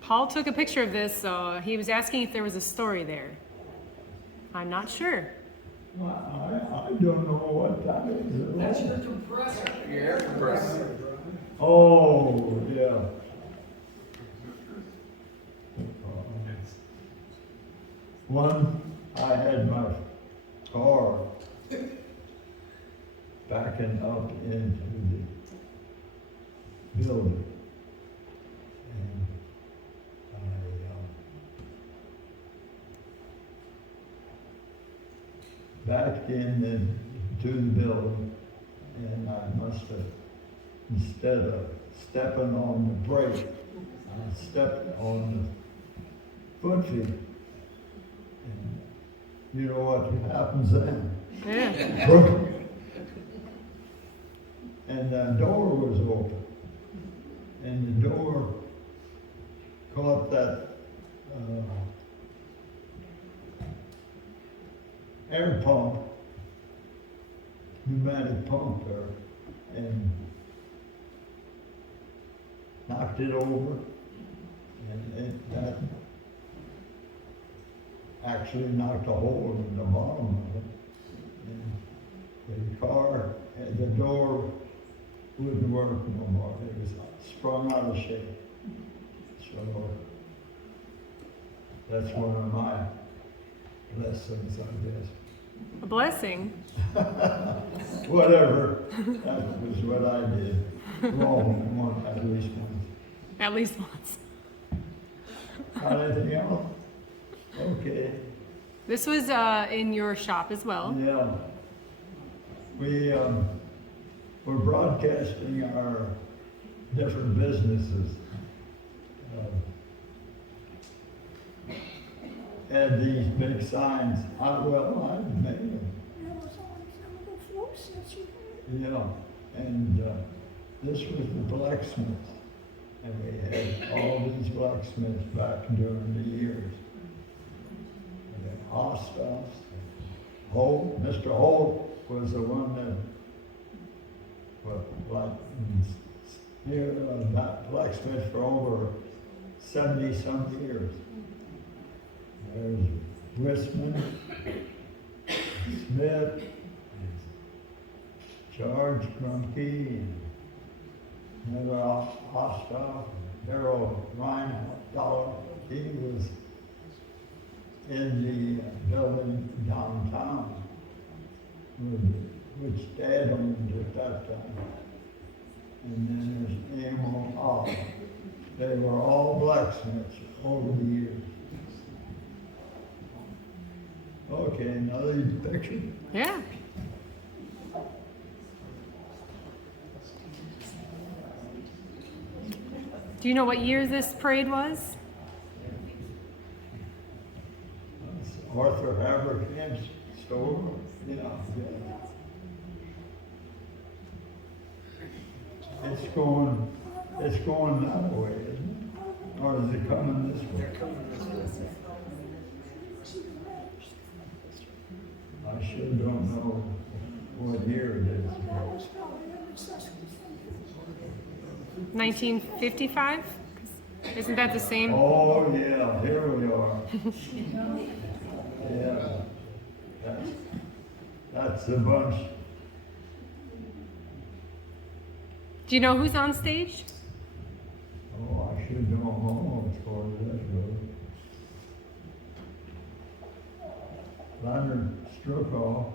Paul took a picture of this, so he was asking if there was a story there. I'm not sure. Well, I don't know what that is at all. That's your compressor. Your air compressor. Oh, yeah. One, I had my car backing up into the building. And I backed into the building, and I must have, instead of stepping on the brake, I stepped on the foot feet. And you know what happens then? Yeah. And the door was open. And the door caught that air pump, pneumatic pump there, and knocked it over. And that actually knocked a hole in the bottom of it. And the car, the door wouldn't work no more. It was sprung out of shape. So that's one of my blessings, I guess. A blessing. Whatever, that was what I did. Wrong, at least once. At least once. Got anything else? Okay. This was in your shop as well. Yeah. We're broadcasting our different businesses. Had these big signs. I made them. There was always some of the floats that you had. Yeah. And this was the blacksmith. And we had all these blacksmiths back during the years. And then Augusta, Holt, Mr. Holt was the one that, here, blacksmith for over 70-some years. There's Wisman, Smith, George Grunke, another Augusta, Harold Reinhold. He was in the building downtown, which Dad owned at that time. And then there's Amo. They were all blacksmiths over the years. Okay, another picture. Yeah. Do you know what year this parade was? Arthur Haverkam's store. Yeah. It's going that way, isn't it? Or is it coming this way? I sure don't know. what year it is. That was probably under such 1955? Isn't that the same? Oh, yeah, here we are. Yeah. That's the bunch. Do you know who's on stage? Oh, I should know all as far as that goes. Leonard Strukoff.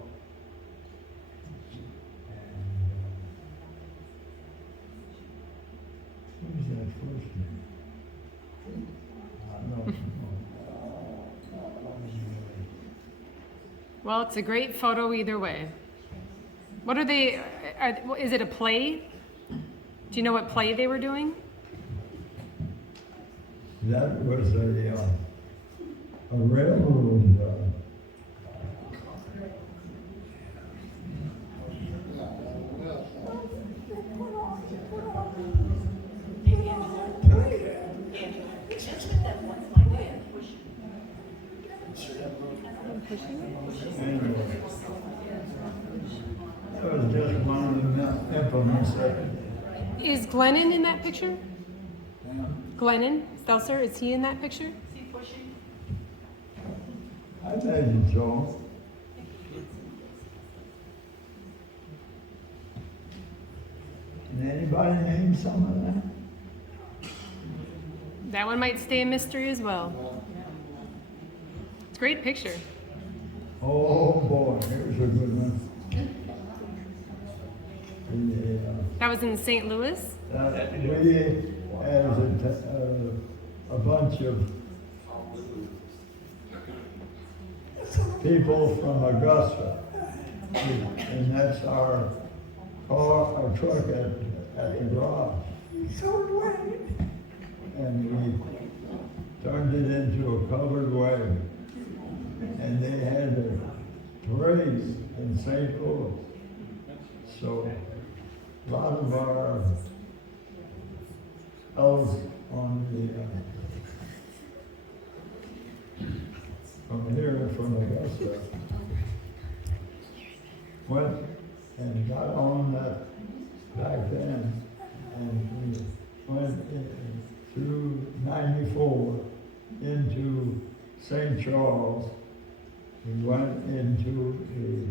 Who's that first name? I don't know. Well, it's a great photo either way. What are they, is it a play? Do you know what play they were doing? That was a railroad. Anyway, that was just one of the implements that. Is Glennon in that picture? Glennon Stelzer, is he in that picture? I imagine so. Can anybody name some of that? That one might stay a mystery as well. It's a great picture. Oh boy, here's a good one. That was in St. Louis? We, as a bunch of people from Augusta, and that's our car, our truck at the garage. And we turned it into a covered wagon. And they had a parade in St. Louis. So a lot of our fellows on from here, from Augusta, went and got on that back then, and we went through 94 into St. Charles. We went into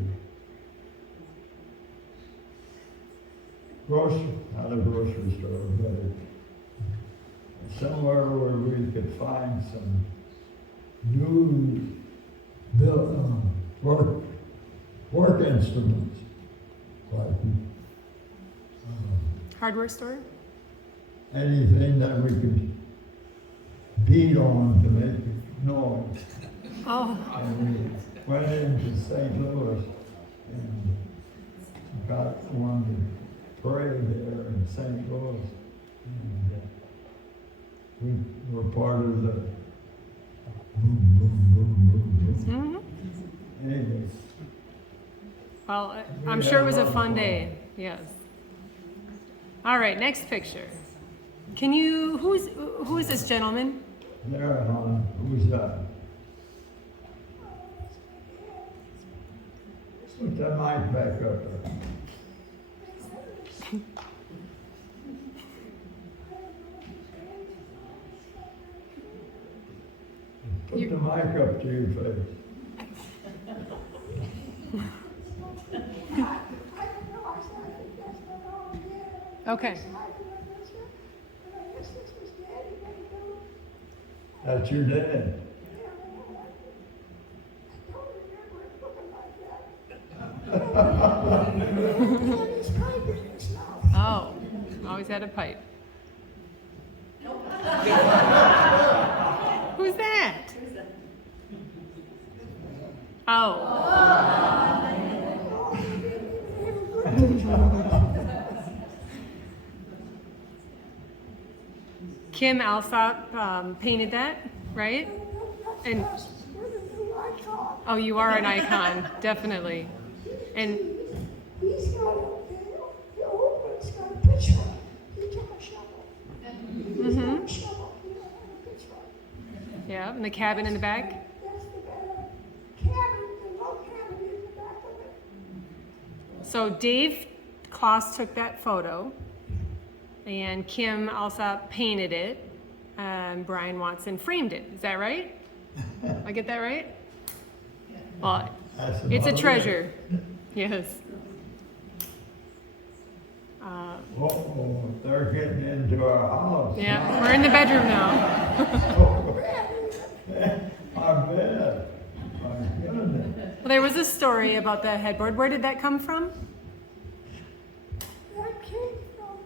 not a grocery store, but somewhere where we could find some new work instruments, like Hardware store? anything that we could beat on to make noise. Oh, And we went into St. Louis and got one to parade there in St. Louis. And we were part of the boom, boom, boom, boom, boom. mhm. Anyways, Well, I'm sure it was a fun day, yes. All right, next picture. Can you, who is this gentleman? there, hon, who's that? Put that mic back up there. Put the mic up to your face. Okay. That's your dad. Oh, always had a pipe. Who's that? Oh. Kim Alsop painted that, right? And oh, you are an icon, definitely. And He's got the old one's got a pitchfork. He took a shovel. He's got a shovel. He don't have a pitchfork. yeah, and the cabin in the back. That's the cabin, the low cabin in the back of it. So Dave Kloss took that photo, and Kim Alsop painted it, Brian Watson framed it. Is that right? I get that right? Well, That's it's a about it. treasure. Yes. Oh, they're getting into our house. Yeah, we're in the bedroom now. I bet. My goodness. Well, there was a story about the headboard. Where did that come from? That came from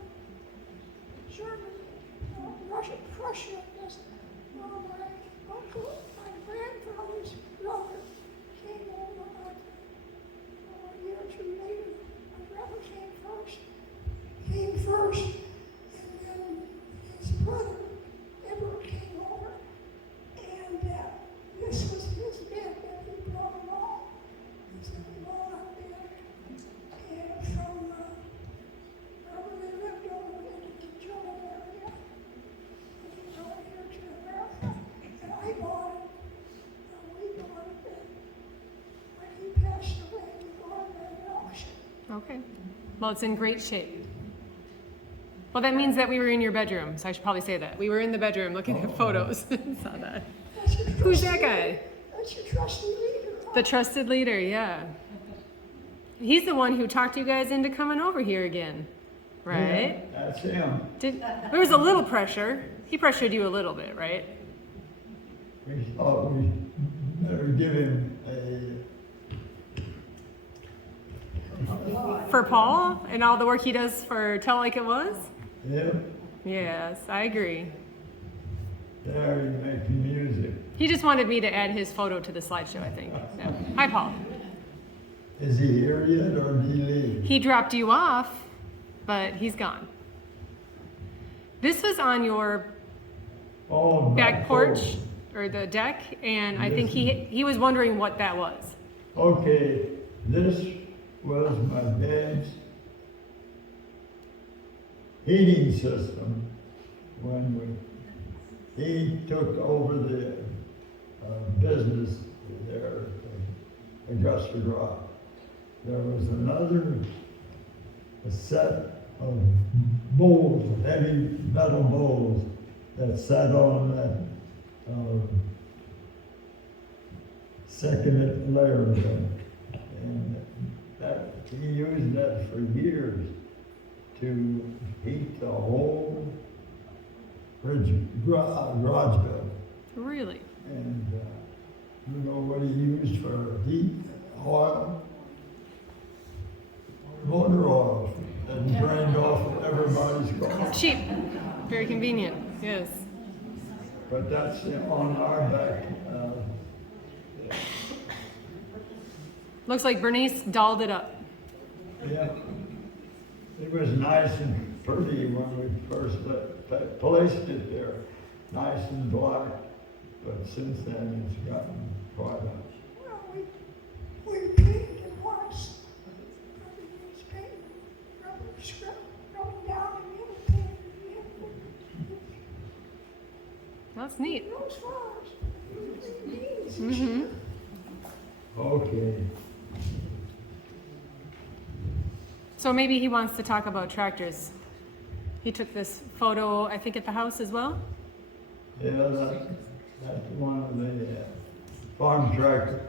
Germany, Russia, Prussia. This, my uncle, my grandfather's brother came over like a year or two later. My brother came first, and then his brother Edward came over, and this was his bed that he brought along. It's a walnut bed, and from wherever they lived over in the German area, and he brought it here to America, and I bought it. We bought it, and when he passed away, we bought it at an auction. Okay. Well, it's in great shape. Well, that means that we were in your bedroom, so I should probably say that. We were in the bedroom looking at photos. Saw that. That's your Who's that trusty guy? leader. That's your trusty leader. The trusted leader, yeah. He's the one who talked you guys into coming over here again, right? Yeah, that's him. There was a little pressure. He pressured you a little bit, right? We thought we better give him For Paul and all the work he does for Tell Like It Was? yep, Yes, I agree. there you make music. He just wanted me to add his photo to the slideshow, I think. Yeah. Hi, Paul. Is he here yet or did he leave? He dropped you off, but he's gone. This was on your Oh, back porch or the deck, and I think he was wondering what that was. Okay, this was my dad's heating system when he took over the business there at Augusta Rock. There was a set of bowls, heavy metal bowls that sat on that second layer of them. And that, he used that for years to heat the whole garage building. Really? And you know what he used for heat? Oil? Motor oil that drained off of everybody's car. Cheap. Very convenient. Yes. But that's on our back. Looks like Bernice dolled it up. Yeah. It was nice and pretty when we first placed it there. Nice and black. But since then, it's gotten quite a... Well, we painted it once. Everything's painted, rubbing down and in, painted it in. That's neat. Those flowers, these, Mm-hmm. Okay. So maybe he wants to talk about tractors. He took this photo, I think, at the house as well? Yeah, that's one of the farm tractors,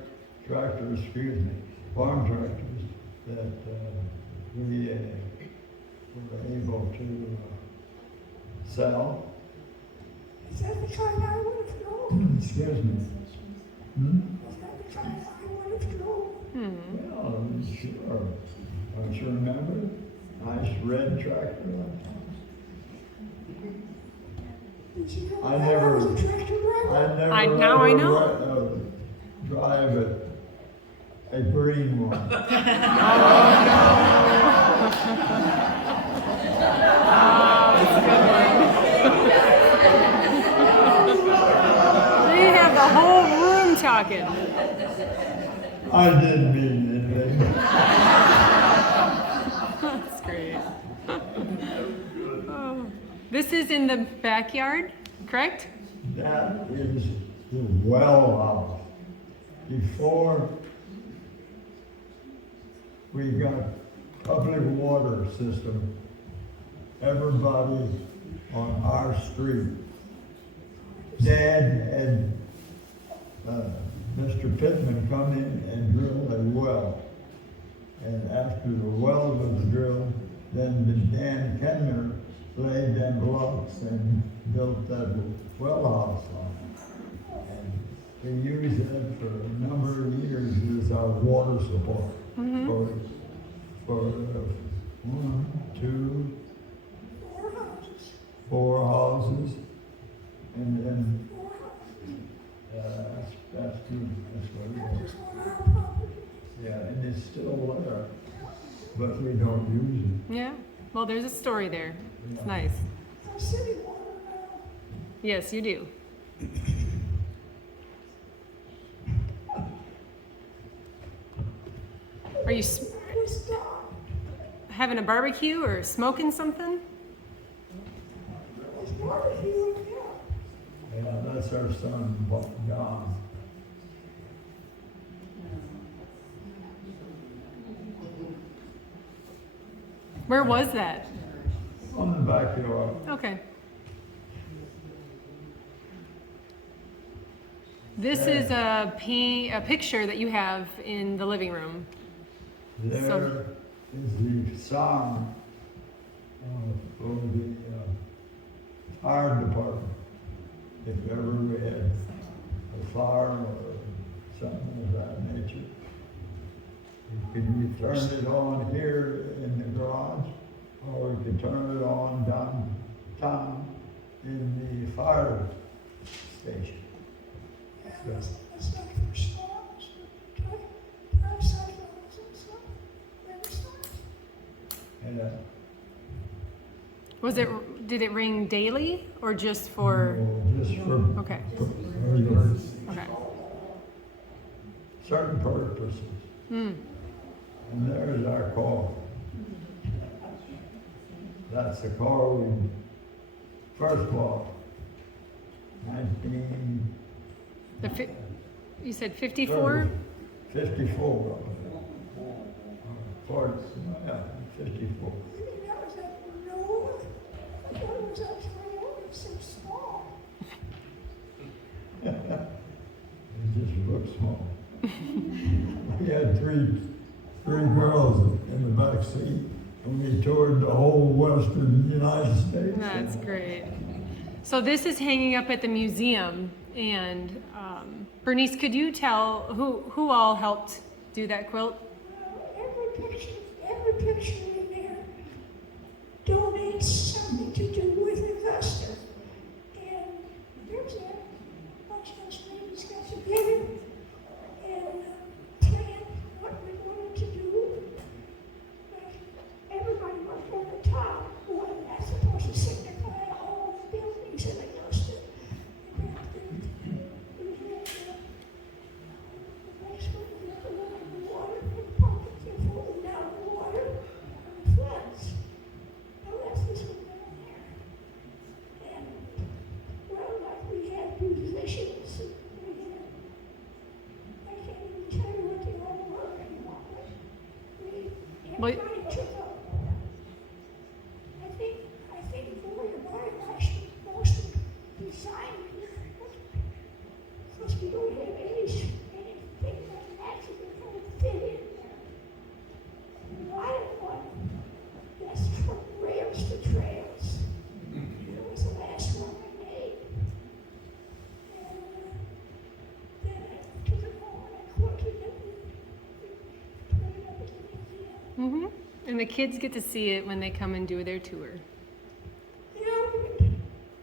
farm tractors that we were able to sell. is that the kind I would have thrown? Excuse me. Hmm? Is that the kind I would have thrown? Well, sure. Don't you remember? Nice red tractor. Did you know I that never- was a tractor driver? Now I know. Drive a green one. We have the whole room talking. I didn't mean anything. That's great. Oh. This is in the backyard, correct? That is the well house. Before we got public water system, everybody on our street. Dad had Mr. Pittman come in and drill a well. And after the well was drilled, then the Dan Kemner laid them blocks and built that well house on it. And we used it for a number of years as our water supply. For 1, 2, 4 houses. And then, that's good, that's what it is. Yeah, and it's still there, but we don't use it. Yeah. Well, there's a story there. It's nice. Yes, you do. Are you having a barbecue or smoking something? Yeah, that's our son, John. Where was that? On the backyard. Okay. This is a picture that you have in the living room. There is the song for the fire department. If ever we had a fire or something of that nature. We turn it on here in the garage, or we could turn it on downtown in the fire station. And Did it ring daily or just for? just for Okay. Okay. certain purposes. Mm. And there's our car. That's the car we first bought. 19. You said 54? 54. Ford, yeah, 54. That was that Corolla. I thought it was that Toyota, it's so small. It just looks small. We had three girls in the back seat, and we toured the whole western United States. That's great. So this is hanging up at the museum, and Bernice, could you tell who all helped do that quilt? Every picture in there donates something to do with Augusta. And there's a bunch of us ladies got together and planned what we wanted to do. But everybody worked on the top. Well, that's supposed to signify all the buildings in Augusta. Well, I think Gloria Byrne actually mostly designed it. Because we don't have anything like that to kind of fit in there. The light one, that's from rails to trails. It was the last one I made. And then I took it home and I quilted it and put it up at the museum. And the kids get to see it when they come and do their tour. You know, we've been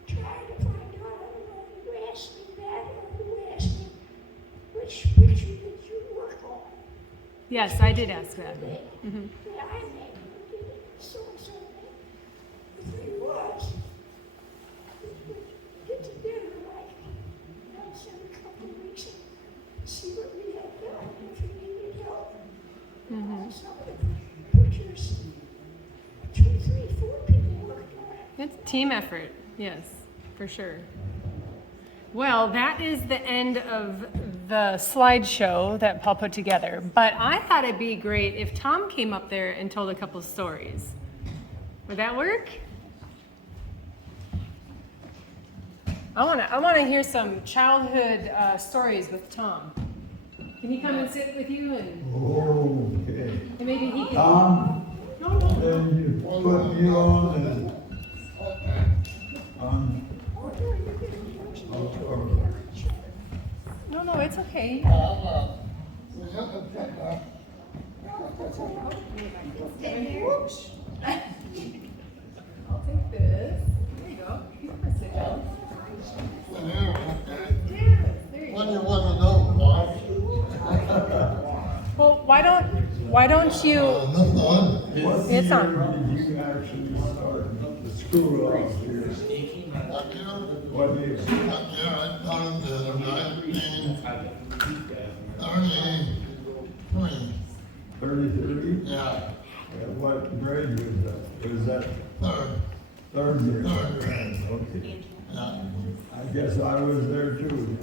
trying to find out, I don't know who asked me that or who asked me, which picture did you work on? Yes, I did ask that. Yeah, I made, who did it, so-and-so made. The thing was, we would get together like once every couple of weeks and see what we had done, if we needed help. Some of the pictures, 2, 3, 4 people worked on it. It's a team effort, yes, for sure. Well, that is the end of the slideshow that Paul put together, but I thought it'd be great if Tom came up there and told a couple stories. Would that work? I wanna hear some childhood stories with Tom. Can he come and sit with you and Okay. maybe he can? Tom, No. then you put me on. No, it's okay. I'll take this. There you go. You can sit down. What do you want to know, Bob? Well, why don't you? What It's year on. did you actually start the school off here? What year? I started in 1933. 33? Yeah, What grade was that? Was that third. third grade? Third grade. Okay. Yeah. I guess I was there too.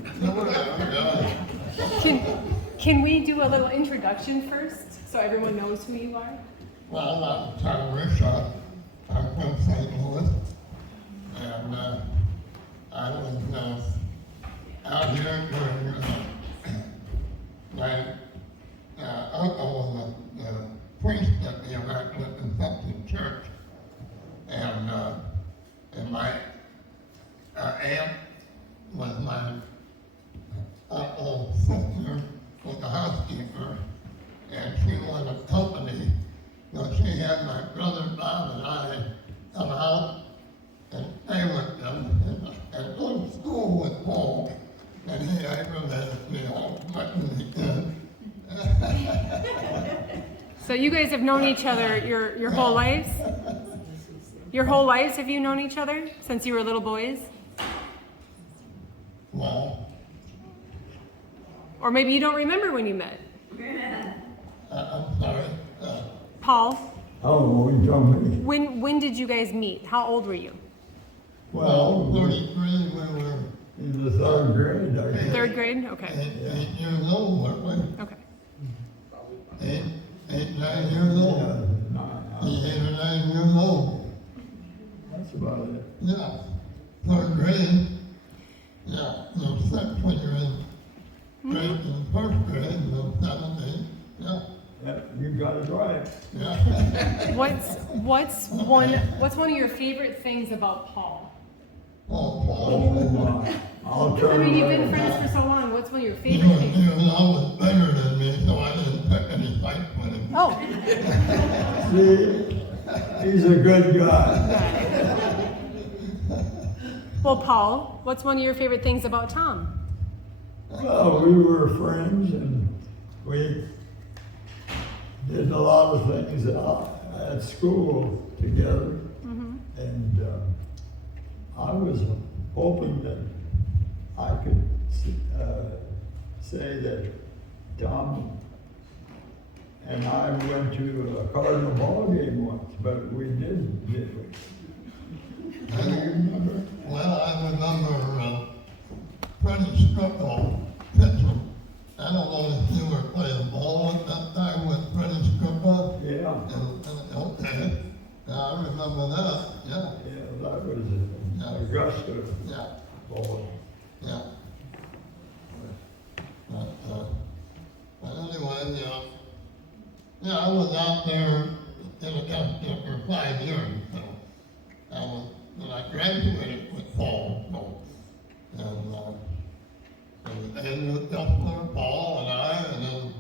Can we do a little introduction first so everyone knows who you are? Well, I'm Tom Rueschhoff. I'm from St. Louis. And I was out here during my uncle was the priest at the Immaculate Conception Church. And my aunt was my uncle's sister, was a housekeeper, and she was a company. So she had my brother Bob and I come out and stay with them and go to school with Paul. And he aggravated me all much as he could. So you guys have known each other your whole lives? Your whole lives have you known each other since you were little boys? Well, Or maybe you don't remember when you met? I'm sorry. Paul, Oh, you told me. when did you guys meet? How old were you? Well, Well, 33, we were in the third grade, I guess. Third grade? Okay. 8 years old, weren't we? Okay. 9 years old. Yeah, 8 or 9 years old. that's about it. Yeah, third grade. Yeah, no sixth when you're in grade, in first grade, no 17. Yeah, Yep, you got it right. yeah. What's one of your favorite things about Paul? Oh, Paul. Oh, my. I'll I turn mean, you've been around. friends for so long. What's one of your He favorite was, things? he was always bigger than me, so I didn't pick any fights with him. Oh, See, he's a good guy. well, Paul, what's one of your favorite things about Tom? Well, we were friends and we did a lot of things at school together. And I was hoping that I could say that Tom and I went to a Cardinal ball game once, but we didn't, did we? Do you remember? Well, I remember Freddie Strickle pitching. I don't know if you were playing ball at that time with Freddie Strickle. Yeah, Okay, yeah, I remember that, yeah, yeah, that was Augusta yeah, ball. yeah. But anyway, yeah, I was out there in Augusta for 5 years, so when I graduated with Paul, and Andrew Kemner, Paul, and I, and then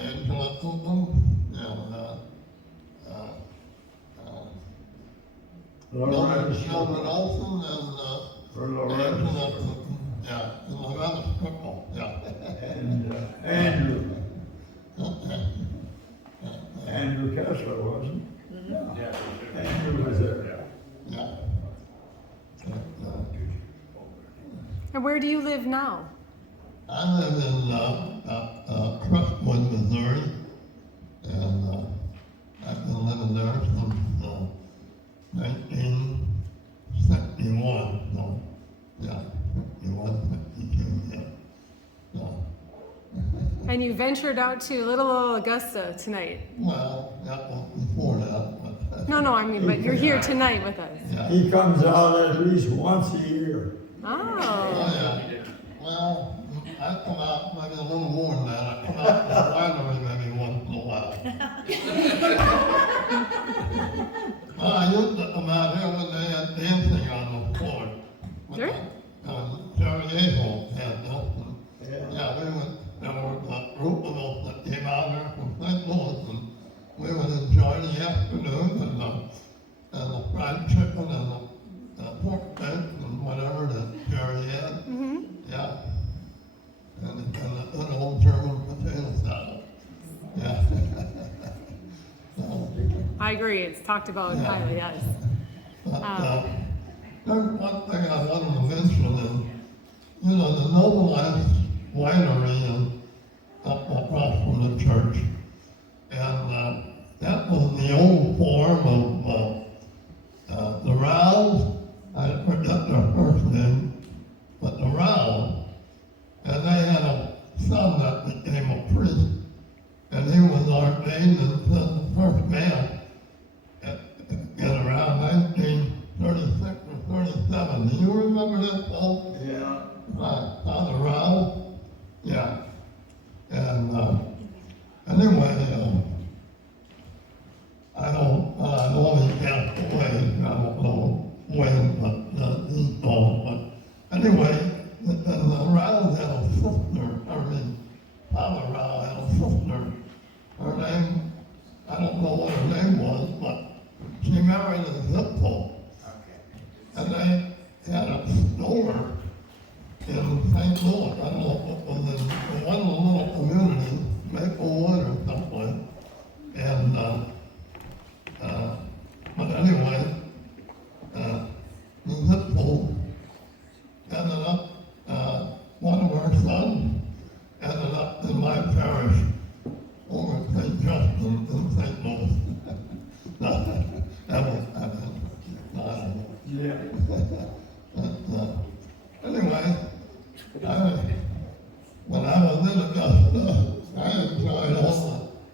Angela Cooper, and Loretta Sheldon Strickle. Olson, and For Loretta Angela Strickle. Cooper, yeah, and Loretta Strickle, yeah. And Andrew. Andrew Kessler, wasn't he? Yeah. Andrew was there. Yeah. And where do you live now? I live in Crestwood, Missouri, and I've been living there since 1961. So, yeah, 61, 62, yeah. So, And you ventured out to little old Augusta tonight. Well, that was before that, but. No, I mean, but you're here tonight with us. Yeah. He comes out at least once a year. Oh. Oh, yeah. Well, I come out maybe a little more than that. I come out to the winery maybe once in a while. Well, I used to come out here when they had dancing on the floor. Sure. Sarajevo had nothing. Yeah, we went, there were a group of us that came out here from St. Louis, and we would enjoy the afternoon and the fried chicken and the pork bake and whatever that Jerry had. Mm-hmm. Yeah. And an old German potato salad. Yeah. So, I agree. It's talked about Yeah. highly, yes. but, there's one thing I wanted to mention is, you know, the Noblesse Winery is up across from the church. And that was the old form of the Rouse. I forget their first name, but the Rouse. And they had a son that became a priest. And he was ordained as the first man in around 1936 or 37. Do you remember that, Paul? Yeah. Father Rouse? Yeah. And anyway, I know he passed away. I don't know when, but he's gone. But anyway, the Rouse had a sister. Father Rouse had a sister. Her name, I don't know what her name was, but she married a Zippo. And they had a store in St. Louis. I don't know if it was in one of the little communities, Maplewood or someplace. And, but anyway, the Zippo ended up, one of our sons ended up in my parish over at St. Justin in St. Louis. I don't know. Yeah. Anyway, when I was in Augusta, I enjoyed all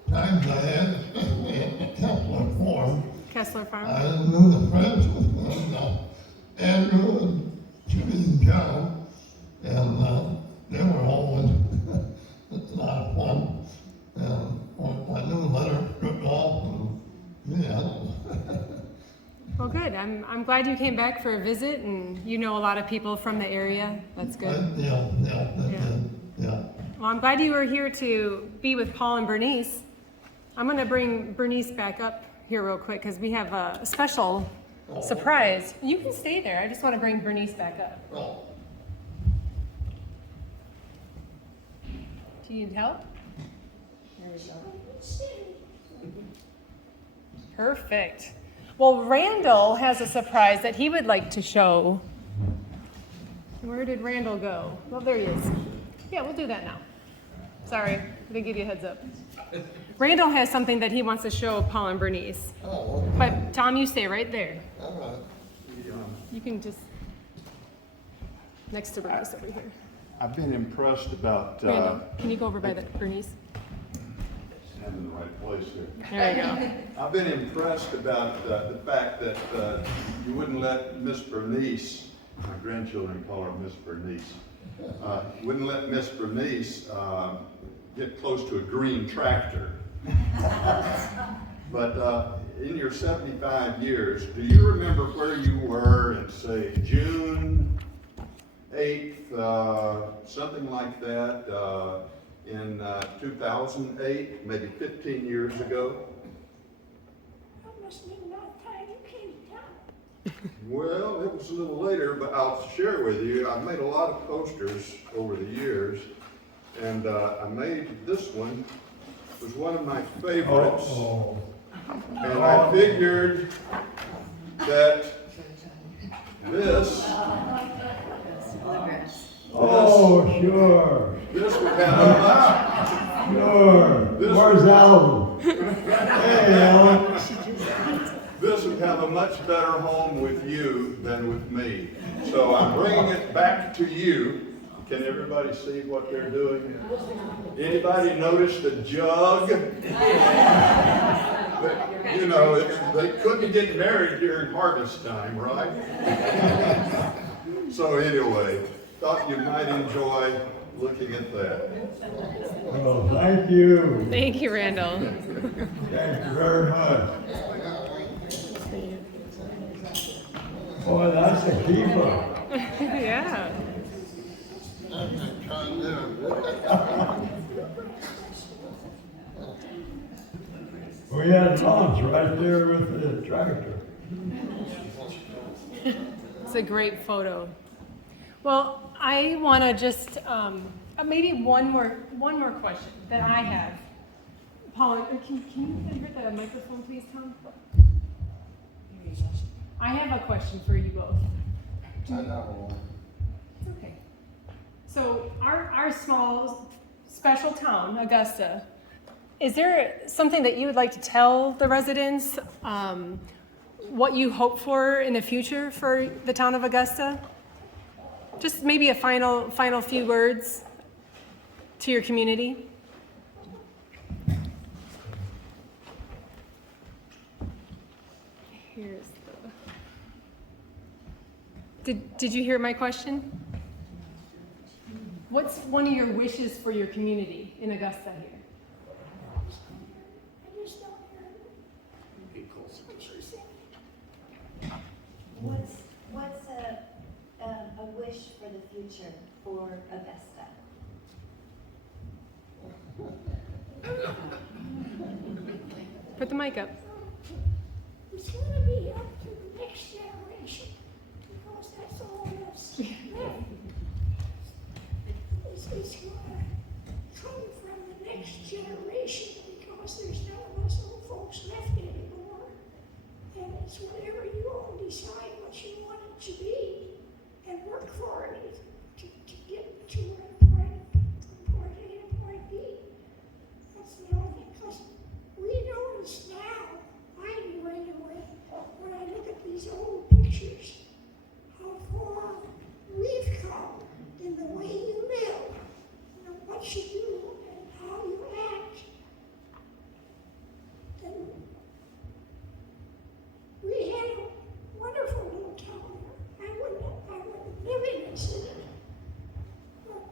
the times I had, especially at the Kemner Farm. Kessler Farm. I knew the Francis and Andrew and Jimmy and Joe, and they were always a lot of fun. And I knew Leonard Rueschhoff and yeah. Well, good. I'm glad you came back for a visit, and you know a lot of people from the area. That's good. Yeah. Well, I'm glad you were here to be with Paul and Bernice. I'm going to bring Bernice back up here real quick because we have a special surprise. You can stay there. I just want to bring Bernice back up. Oh. Do you need help? There we go. Perfect. Well, Randall has a surprise that he would like to show. Where did Randall go? Well, there he is. Yeah, we'll do that now. Sorry, I didn't give you a heads up. Randall has something that he wants to show Paul and Bernice. Oh, okay. But Tom, you stay right there. All right. You can just next to Bernice over here. I've been impressed about, Randall, can you go over by Bernice? I'm in the right place here. There you go. I've been impressed about the fact that you wouldn't let Miss Bernice, my grandchildren call her Miss Bernice, wouldn't let Miss Bernice get close to a green tractor. But in your 75 years, do you remember where you were in, say, June 8th, something like that, in 2008, maybe 15 years ago? I must have been that time you came down. Well, it was a little later, but I'll share with you. I've made a lot of posters over the years, and I made this one. It was one of my favorites. Oh. And I figured that this, Oh, sure. this would have a Sure. Where's Alvin? Hey, Alan. this would have a much better home with you than with me. So I'm bringing it back to you Can everybody see what they're doing? Anybody notice the jug? You know, they couldn't get married during harvest time, right? So anyway, thought you might enjoy looking at that. Well, thank you. Thank you, Randall. Thank you very much. Boy, that's a keeper. Yeah. We had lunch right there with the tractor. It's a great photo. Well, I want to just maybe one more question that I have. Paul, can you hit the microphone, please, Tom? I have a question for you both. I know. It's okay. So our small special town, Augusta, is there something that you would like to tell the residents? What you hope for in the future for the town of Augusta? Just maybe a final few words to your community. Here's the. Did you hear my question? What's one of your wishes for your community in Augusta here? I just don't hear what she said. What's a wish for the future for Augusta? Put the mic up. It's going to be up to the next generation, because that's all that's left. It's going to come from the next generation, because there's none of us old folks left anymore. And it's whatever you all decide what you want it to be, and work for it to get to a point A and point B. That's the only thing, because we notice now, I do anyway, when I look at these old pictures, how far we've come in the way you live, and what you do, and how you act. And we had a wonderful little town here. I wouldn't live in the city. But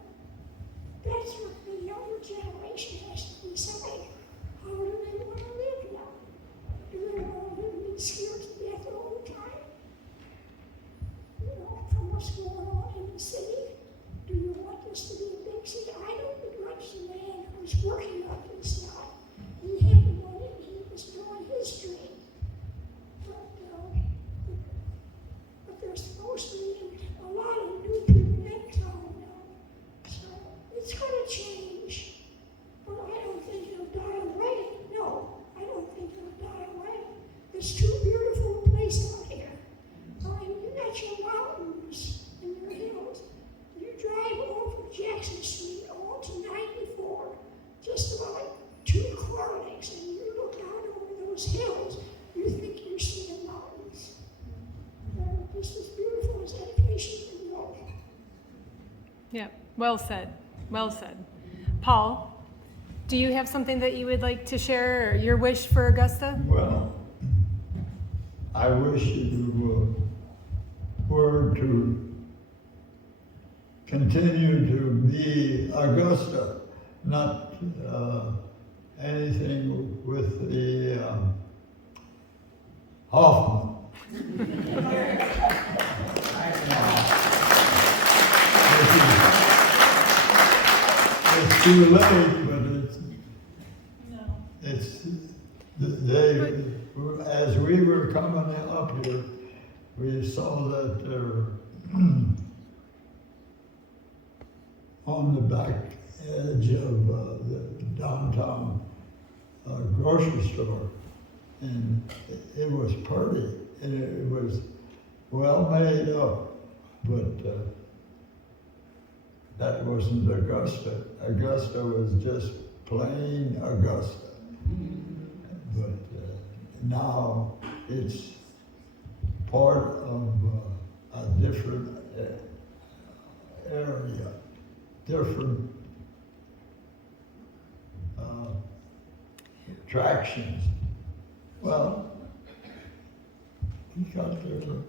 that's what the younger generation has to decide. How do they want to live now? Do they want to live and be scared to death all the time? You know, from what's going on in the city? Do you want this to be a big city? I don't begrudge the man who's working on this now. He had the money and he was doing his dream. But there's supposed to be a lot of new people in town now. So it's going to change. But I don't think it'll die away. No, I don't think it'll die away. It's too beautiful a place out here. I mean, you got your mountains and your hills. You drive over Jackson Street all to 94, just about 2 corners, and you look out over those hills, you think you're seeing mountains. They're just as beautiful as any place you can go. Yeah, well said. Well said. Paul, do you have something that you would like to share, or your wish for Augusta? Well, I wish you were to continue to be Augusta, not anything with the Hoffman. It's too late, but they, as we were coming up here, we saw that they're on the back edge of the downtown grocery store, and it was pretty, and it was well made up, but that wasn't Augusta. Augusta was just plain Augusta. But now it's part of a different area. different attractions. Well, we got different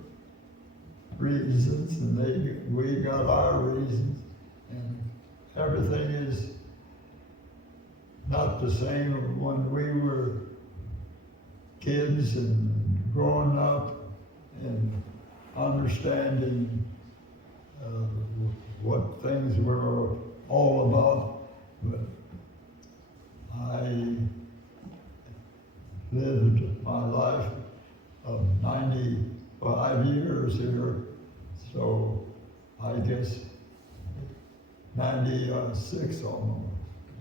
reasons, and we got our reasons, and everything is not the same when we were kids and growing up and understanding what things were all about. But I lived my life of 95 years here, so I guess 96 almost.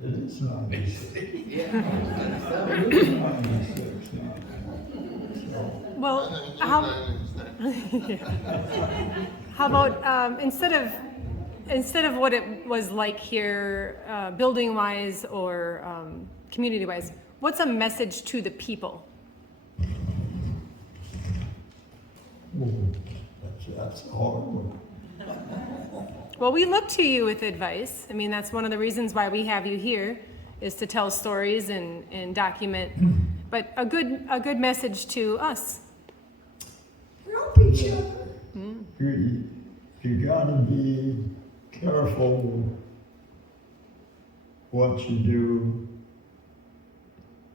It is 96. It is 96 now. So, Well, how about instead of what it was like here, building-wise or community-wise, what's a message to the people? that's a hard one. Well, we look to you with advice. I mean, that's one of the reasons why we have you here, is to tell stories and document. But a good message to us. Help each other. You gotta be careful what you do.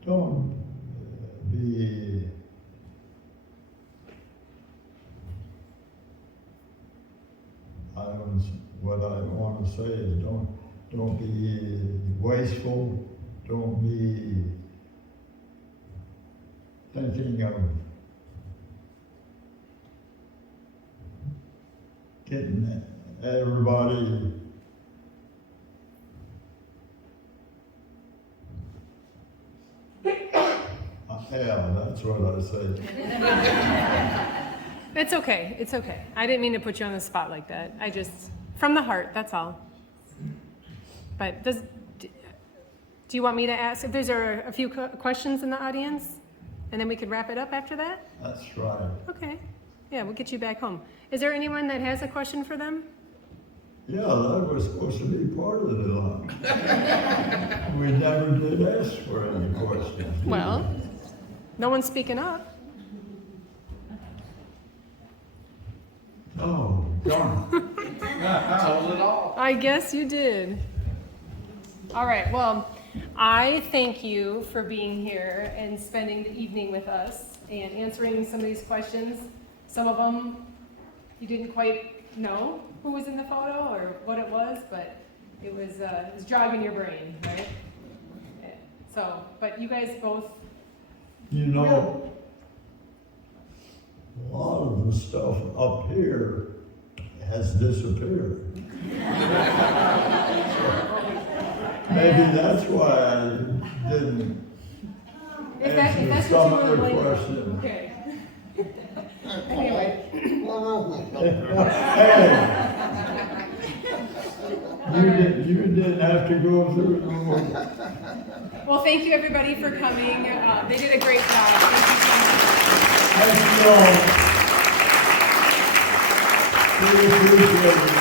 Don't be what I want to say is don't be wasteful. Don't be thinking of getting everybody hell, that's what I say. It's okay. It's okay. I didn't mean to put you on the spot like that. I just, from the heart, that's all. But do you want me to ask if there's a few questions in the audience? And then we could wrap it up after that? That's right. Okay. Yeah, we'll get you back home. Is there anyone that has a question for them? Yeah, that was supposed to be part of the line. We never did ask for any questions. Well, no one's speaking up. Oh, darn. Told it all. I guess you did. All right, well, I thank you for being here and spending the evening with us and answering some of these questions. Some of them you didn't quite know who was in the photo or what it was, but it was jogging your brain, right? So, but you guys both. You know, a lot of the stuff up here has disappeared. Maybe that's why I didn't If answer that's some what you of want the to blame. questions. Okay. Anyway. Hey, you didn't have to go through it. Well, thank you everybody for coming. They did a great job. Thank you so much. Thank you all. We appreciate it.